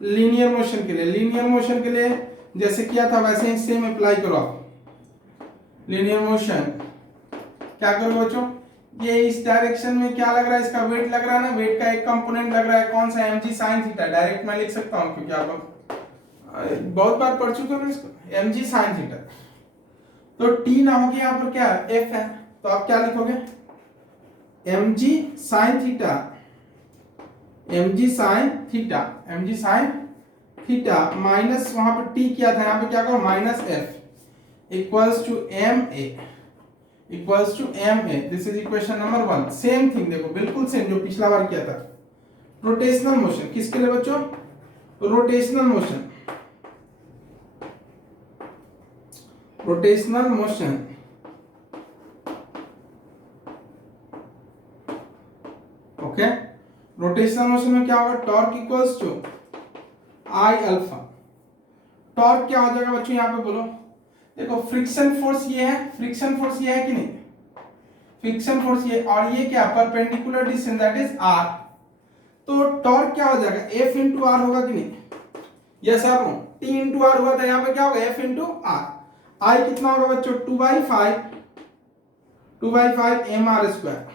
लीनियर मोशन के लिए, लीनियर मोशन के लिए जैसे किया था वैसे ही सेम अप्लाई करो आप। लीनियर मोशन क्या करो बच्चों, ये इस डायरेक्शन में क्या लग रहा है, इसका वेट लग रहा है ना, वेट का एक कंपोनेंट लग रहा है, कौन सा, mg sin थीटा, डायरेक्ट मैं लिख सकता हूं क्योंकि आप बहुत बार पढ़ चुके हो इसको, mg sin थीटा। तो t ना होगी यहाँ पर क्या f है, तो आप क्या लिखोगे, mg sin theta, mg sin theta, mg sin theta minus वहां पर t किया था, यहाँ पे क्या करो minus f equals to ma, equals to ma, this is equation number 1। Same thing देखो, बिल्कुल सेम जो पिछला बार किया था। रोटेशनल मोशन किसके लिए बच्चों, rotational motion, rotational motion, okay. Rotational motion में क्या होगा, torque equals to I alpha. Torque क्या हो जाएगा बच्चों, यहां पे बोलो, देखो फ्रिक्शन फोर्स ये है, फ्रिक्शन फोर्स ये है कि नहीं, फ्रिक्शन फोर्स ये, और ये क्या, perpendicular distance that is r, तो टॉर्क क्या हो जाएगा, F इंटू आर होगा कि नहीं, yes R no, T into R हुआ था, यहाँ पे क्या होगा F इंटू आर। आई कितना होगा बच्चों, 2/5 mr square,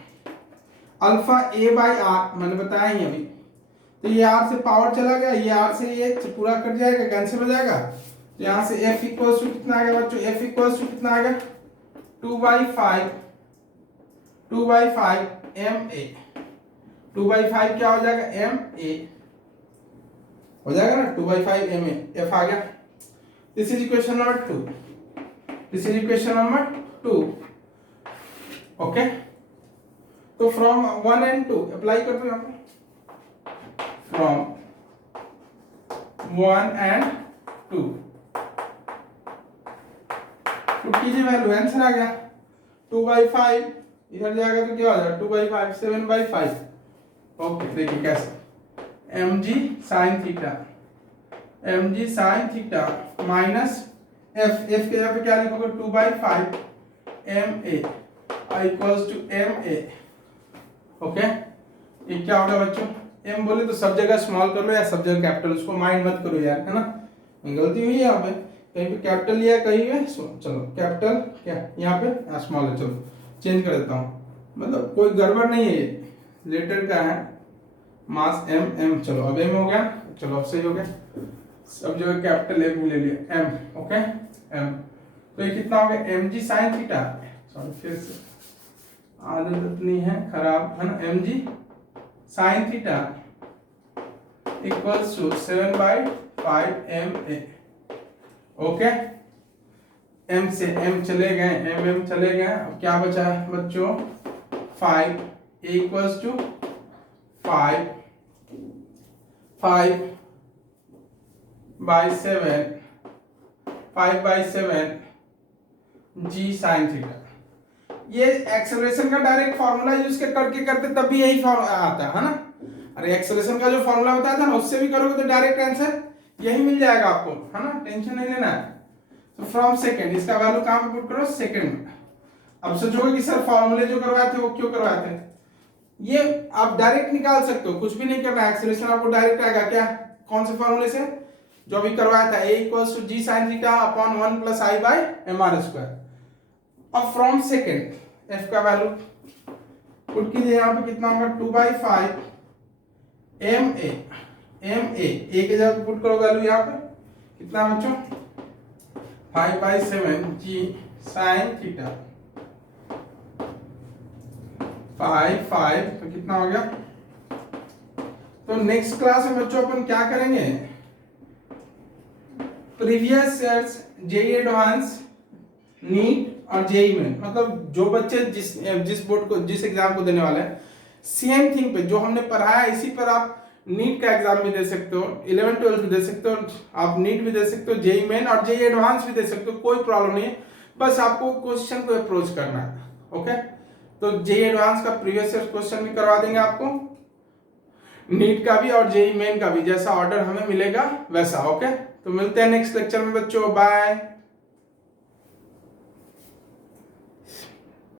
alpha a by R मैंने बताया ही अभी, तो ये r से पावर चला गया, ये r से ये पूरा कट जाएगा, कैंसिल हो जाएगा, तो यहाँ से f इक्वल्स टू कितना आ गया बच्चों, f इक्वल्स टू कितना आ गया, 2/5 ma, 2/5 क्या हो जाएगा, ma हो जाएगा ना, 2/5 ma, f आ गया। This is equation number 2, this is equation number 2, okay. तो फ्रॉम 1 and 2 अप्लाई करते हैं, फ्रॉम 1 and 2 पुट कीजिए वैल्यू, आंसर आ गया 2/5, इधर जाएगा तो क्या हो जाएगा 2/5, 7/5, ओके। देखिए कैसे, mg sin theta, mg sin theta minus f, f के यहाँ पे क्या लिखोगे 2/5 ma equals to ma, okay. ये क्या होगा बच्चों, m बोले तो सब जगह स्मॉल कर लो या सब जगह कैपिटल, उसको माइंड मत करो यार, है ना, गलती हुई है यहाँ पे, कहीं पे कैपिटल लिया कहीं पे, चलो कैपिटल क्या यहाँ पे स्मॉल है, चलो चेंज कर देता हूँ, मतलब कोई गड़बड़ नहीं है, ये लेटर का है, मास m, चलो अब m हो गया, चलो अब सही हो गया, सब जगह कैपिटल m ले लिया, m, ओके m। तो ये कितना हो गया, mg sin थीटा, सॉरी फिर से आदत नहीं है खराब, है ना, mg sine theta equals to 7/5 MA। Okay, m से m चले गए, mm चले गए, अब क्या बचा बच्चों 5 equals to 5/7 g sine theta. ये एक्सेलरेशन का डायरेक्ट फार्मूला यूज करते तब भी यही फार्मूला आता है ना। अरे एक्सेलरेशन का जो फार्मूला बताया था ना, उससे भी करोगे तो डायरेक्ट आंसर यही मिल जाएगा आपको, है ना, टेंशन नहीं लेना है। तो फ्रॉम सेकंड, इसका वैल्यू कहां पे पुट करो, सेकंड में। अब सोचोगे कि सर फार्मूले जो करवाए थे वो क्यों करवाए थे, ये आप डायरेक्ट निकाल सकते हो, कुछ भी नहीं करना। एक्सेलरेशन आपको डायरेक्ट आएगा क्या, कौन से फार्मूले से, जो अभी करवाया था, a equals to g sin theta upon 1 plus i by mr square. अब फ्रॉम सेकंड f का वैल्यू पुट कीजिए, यहाँ पे कितना होगा 2/5 ma। a के जगह पुट करो वैल्यू, यहाँ पे कितना बच्चों 5/7 g sin थीटा 5 तो कितना हो गया। तो नेक्स्ट क्लास में बच्चों अपन क्या करेंगे, previous years JEE advance, NEET और जेईई मेन, मतलब जो बच्चे जिस बोर्ड को, जिस एग्जाम को देने वाले हैं, सेम थिंग पे जो हमने पढ़ाया इसी पर आप नीट का एग्जाम भी दे सकते हो, 11 12 भी दे सकते हो, आप नीट भी दे सकते हो, जेईई मेन और जेईई एडवांस भी दे सकते हो, कोई प्रॉब्लम नहीं है, बस आपको क्वेश्चन को अप्रोच करना है। ओके, तो जेईई एडवांस का प्रीवियस ईयर क्वेश्चन भी करवा देंगे आपको, नीट का भी और जेईई मेन का भी, जैसा ऑर्डर हमें मिलेगा वैसा। ओके, तो मिलते हैं नेक्स्ट लेक्चर में बच्चों, बाय।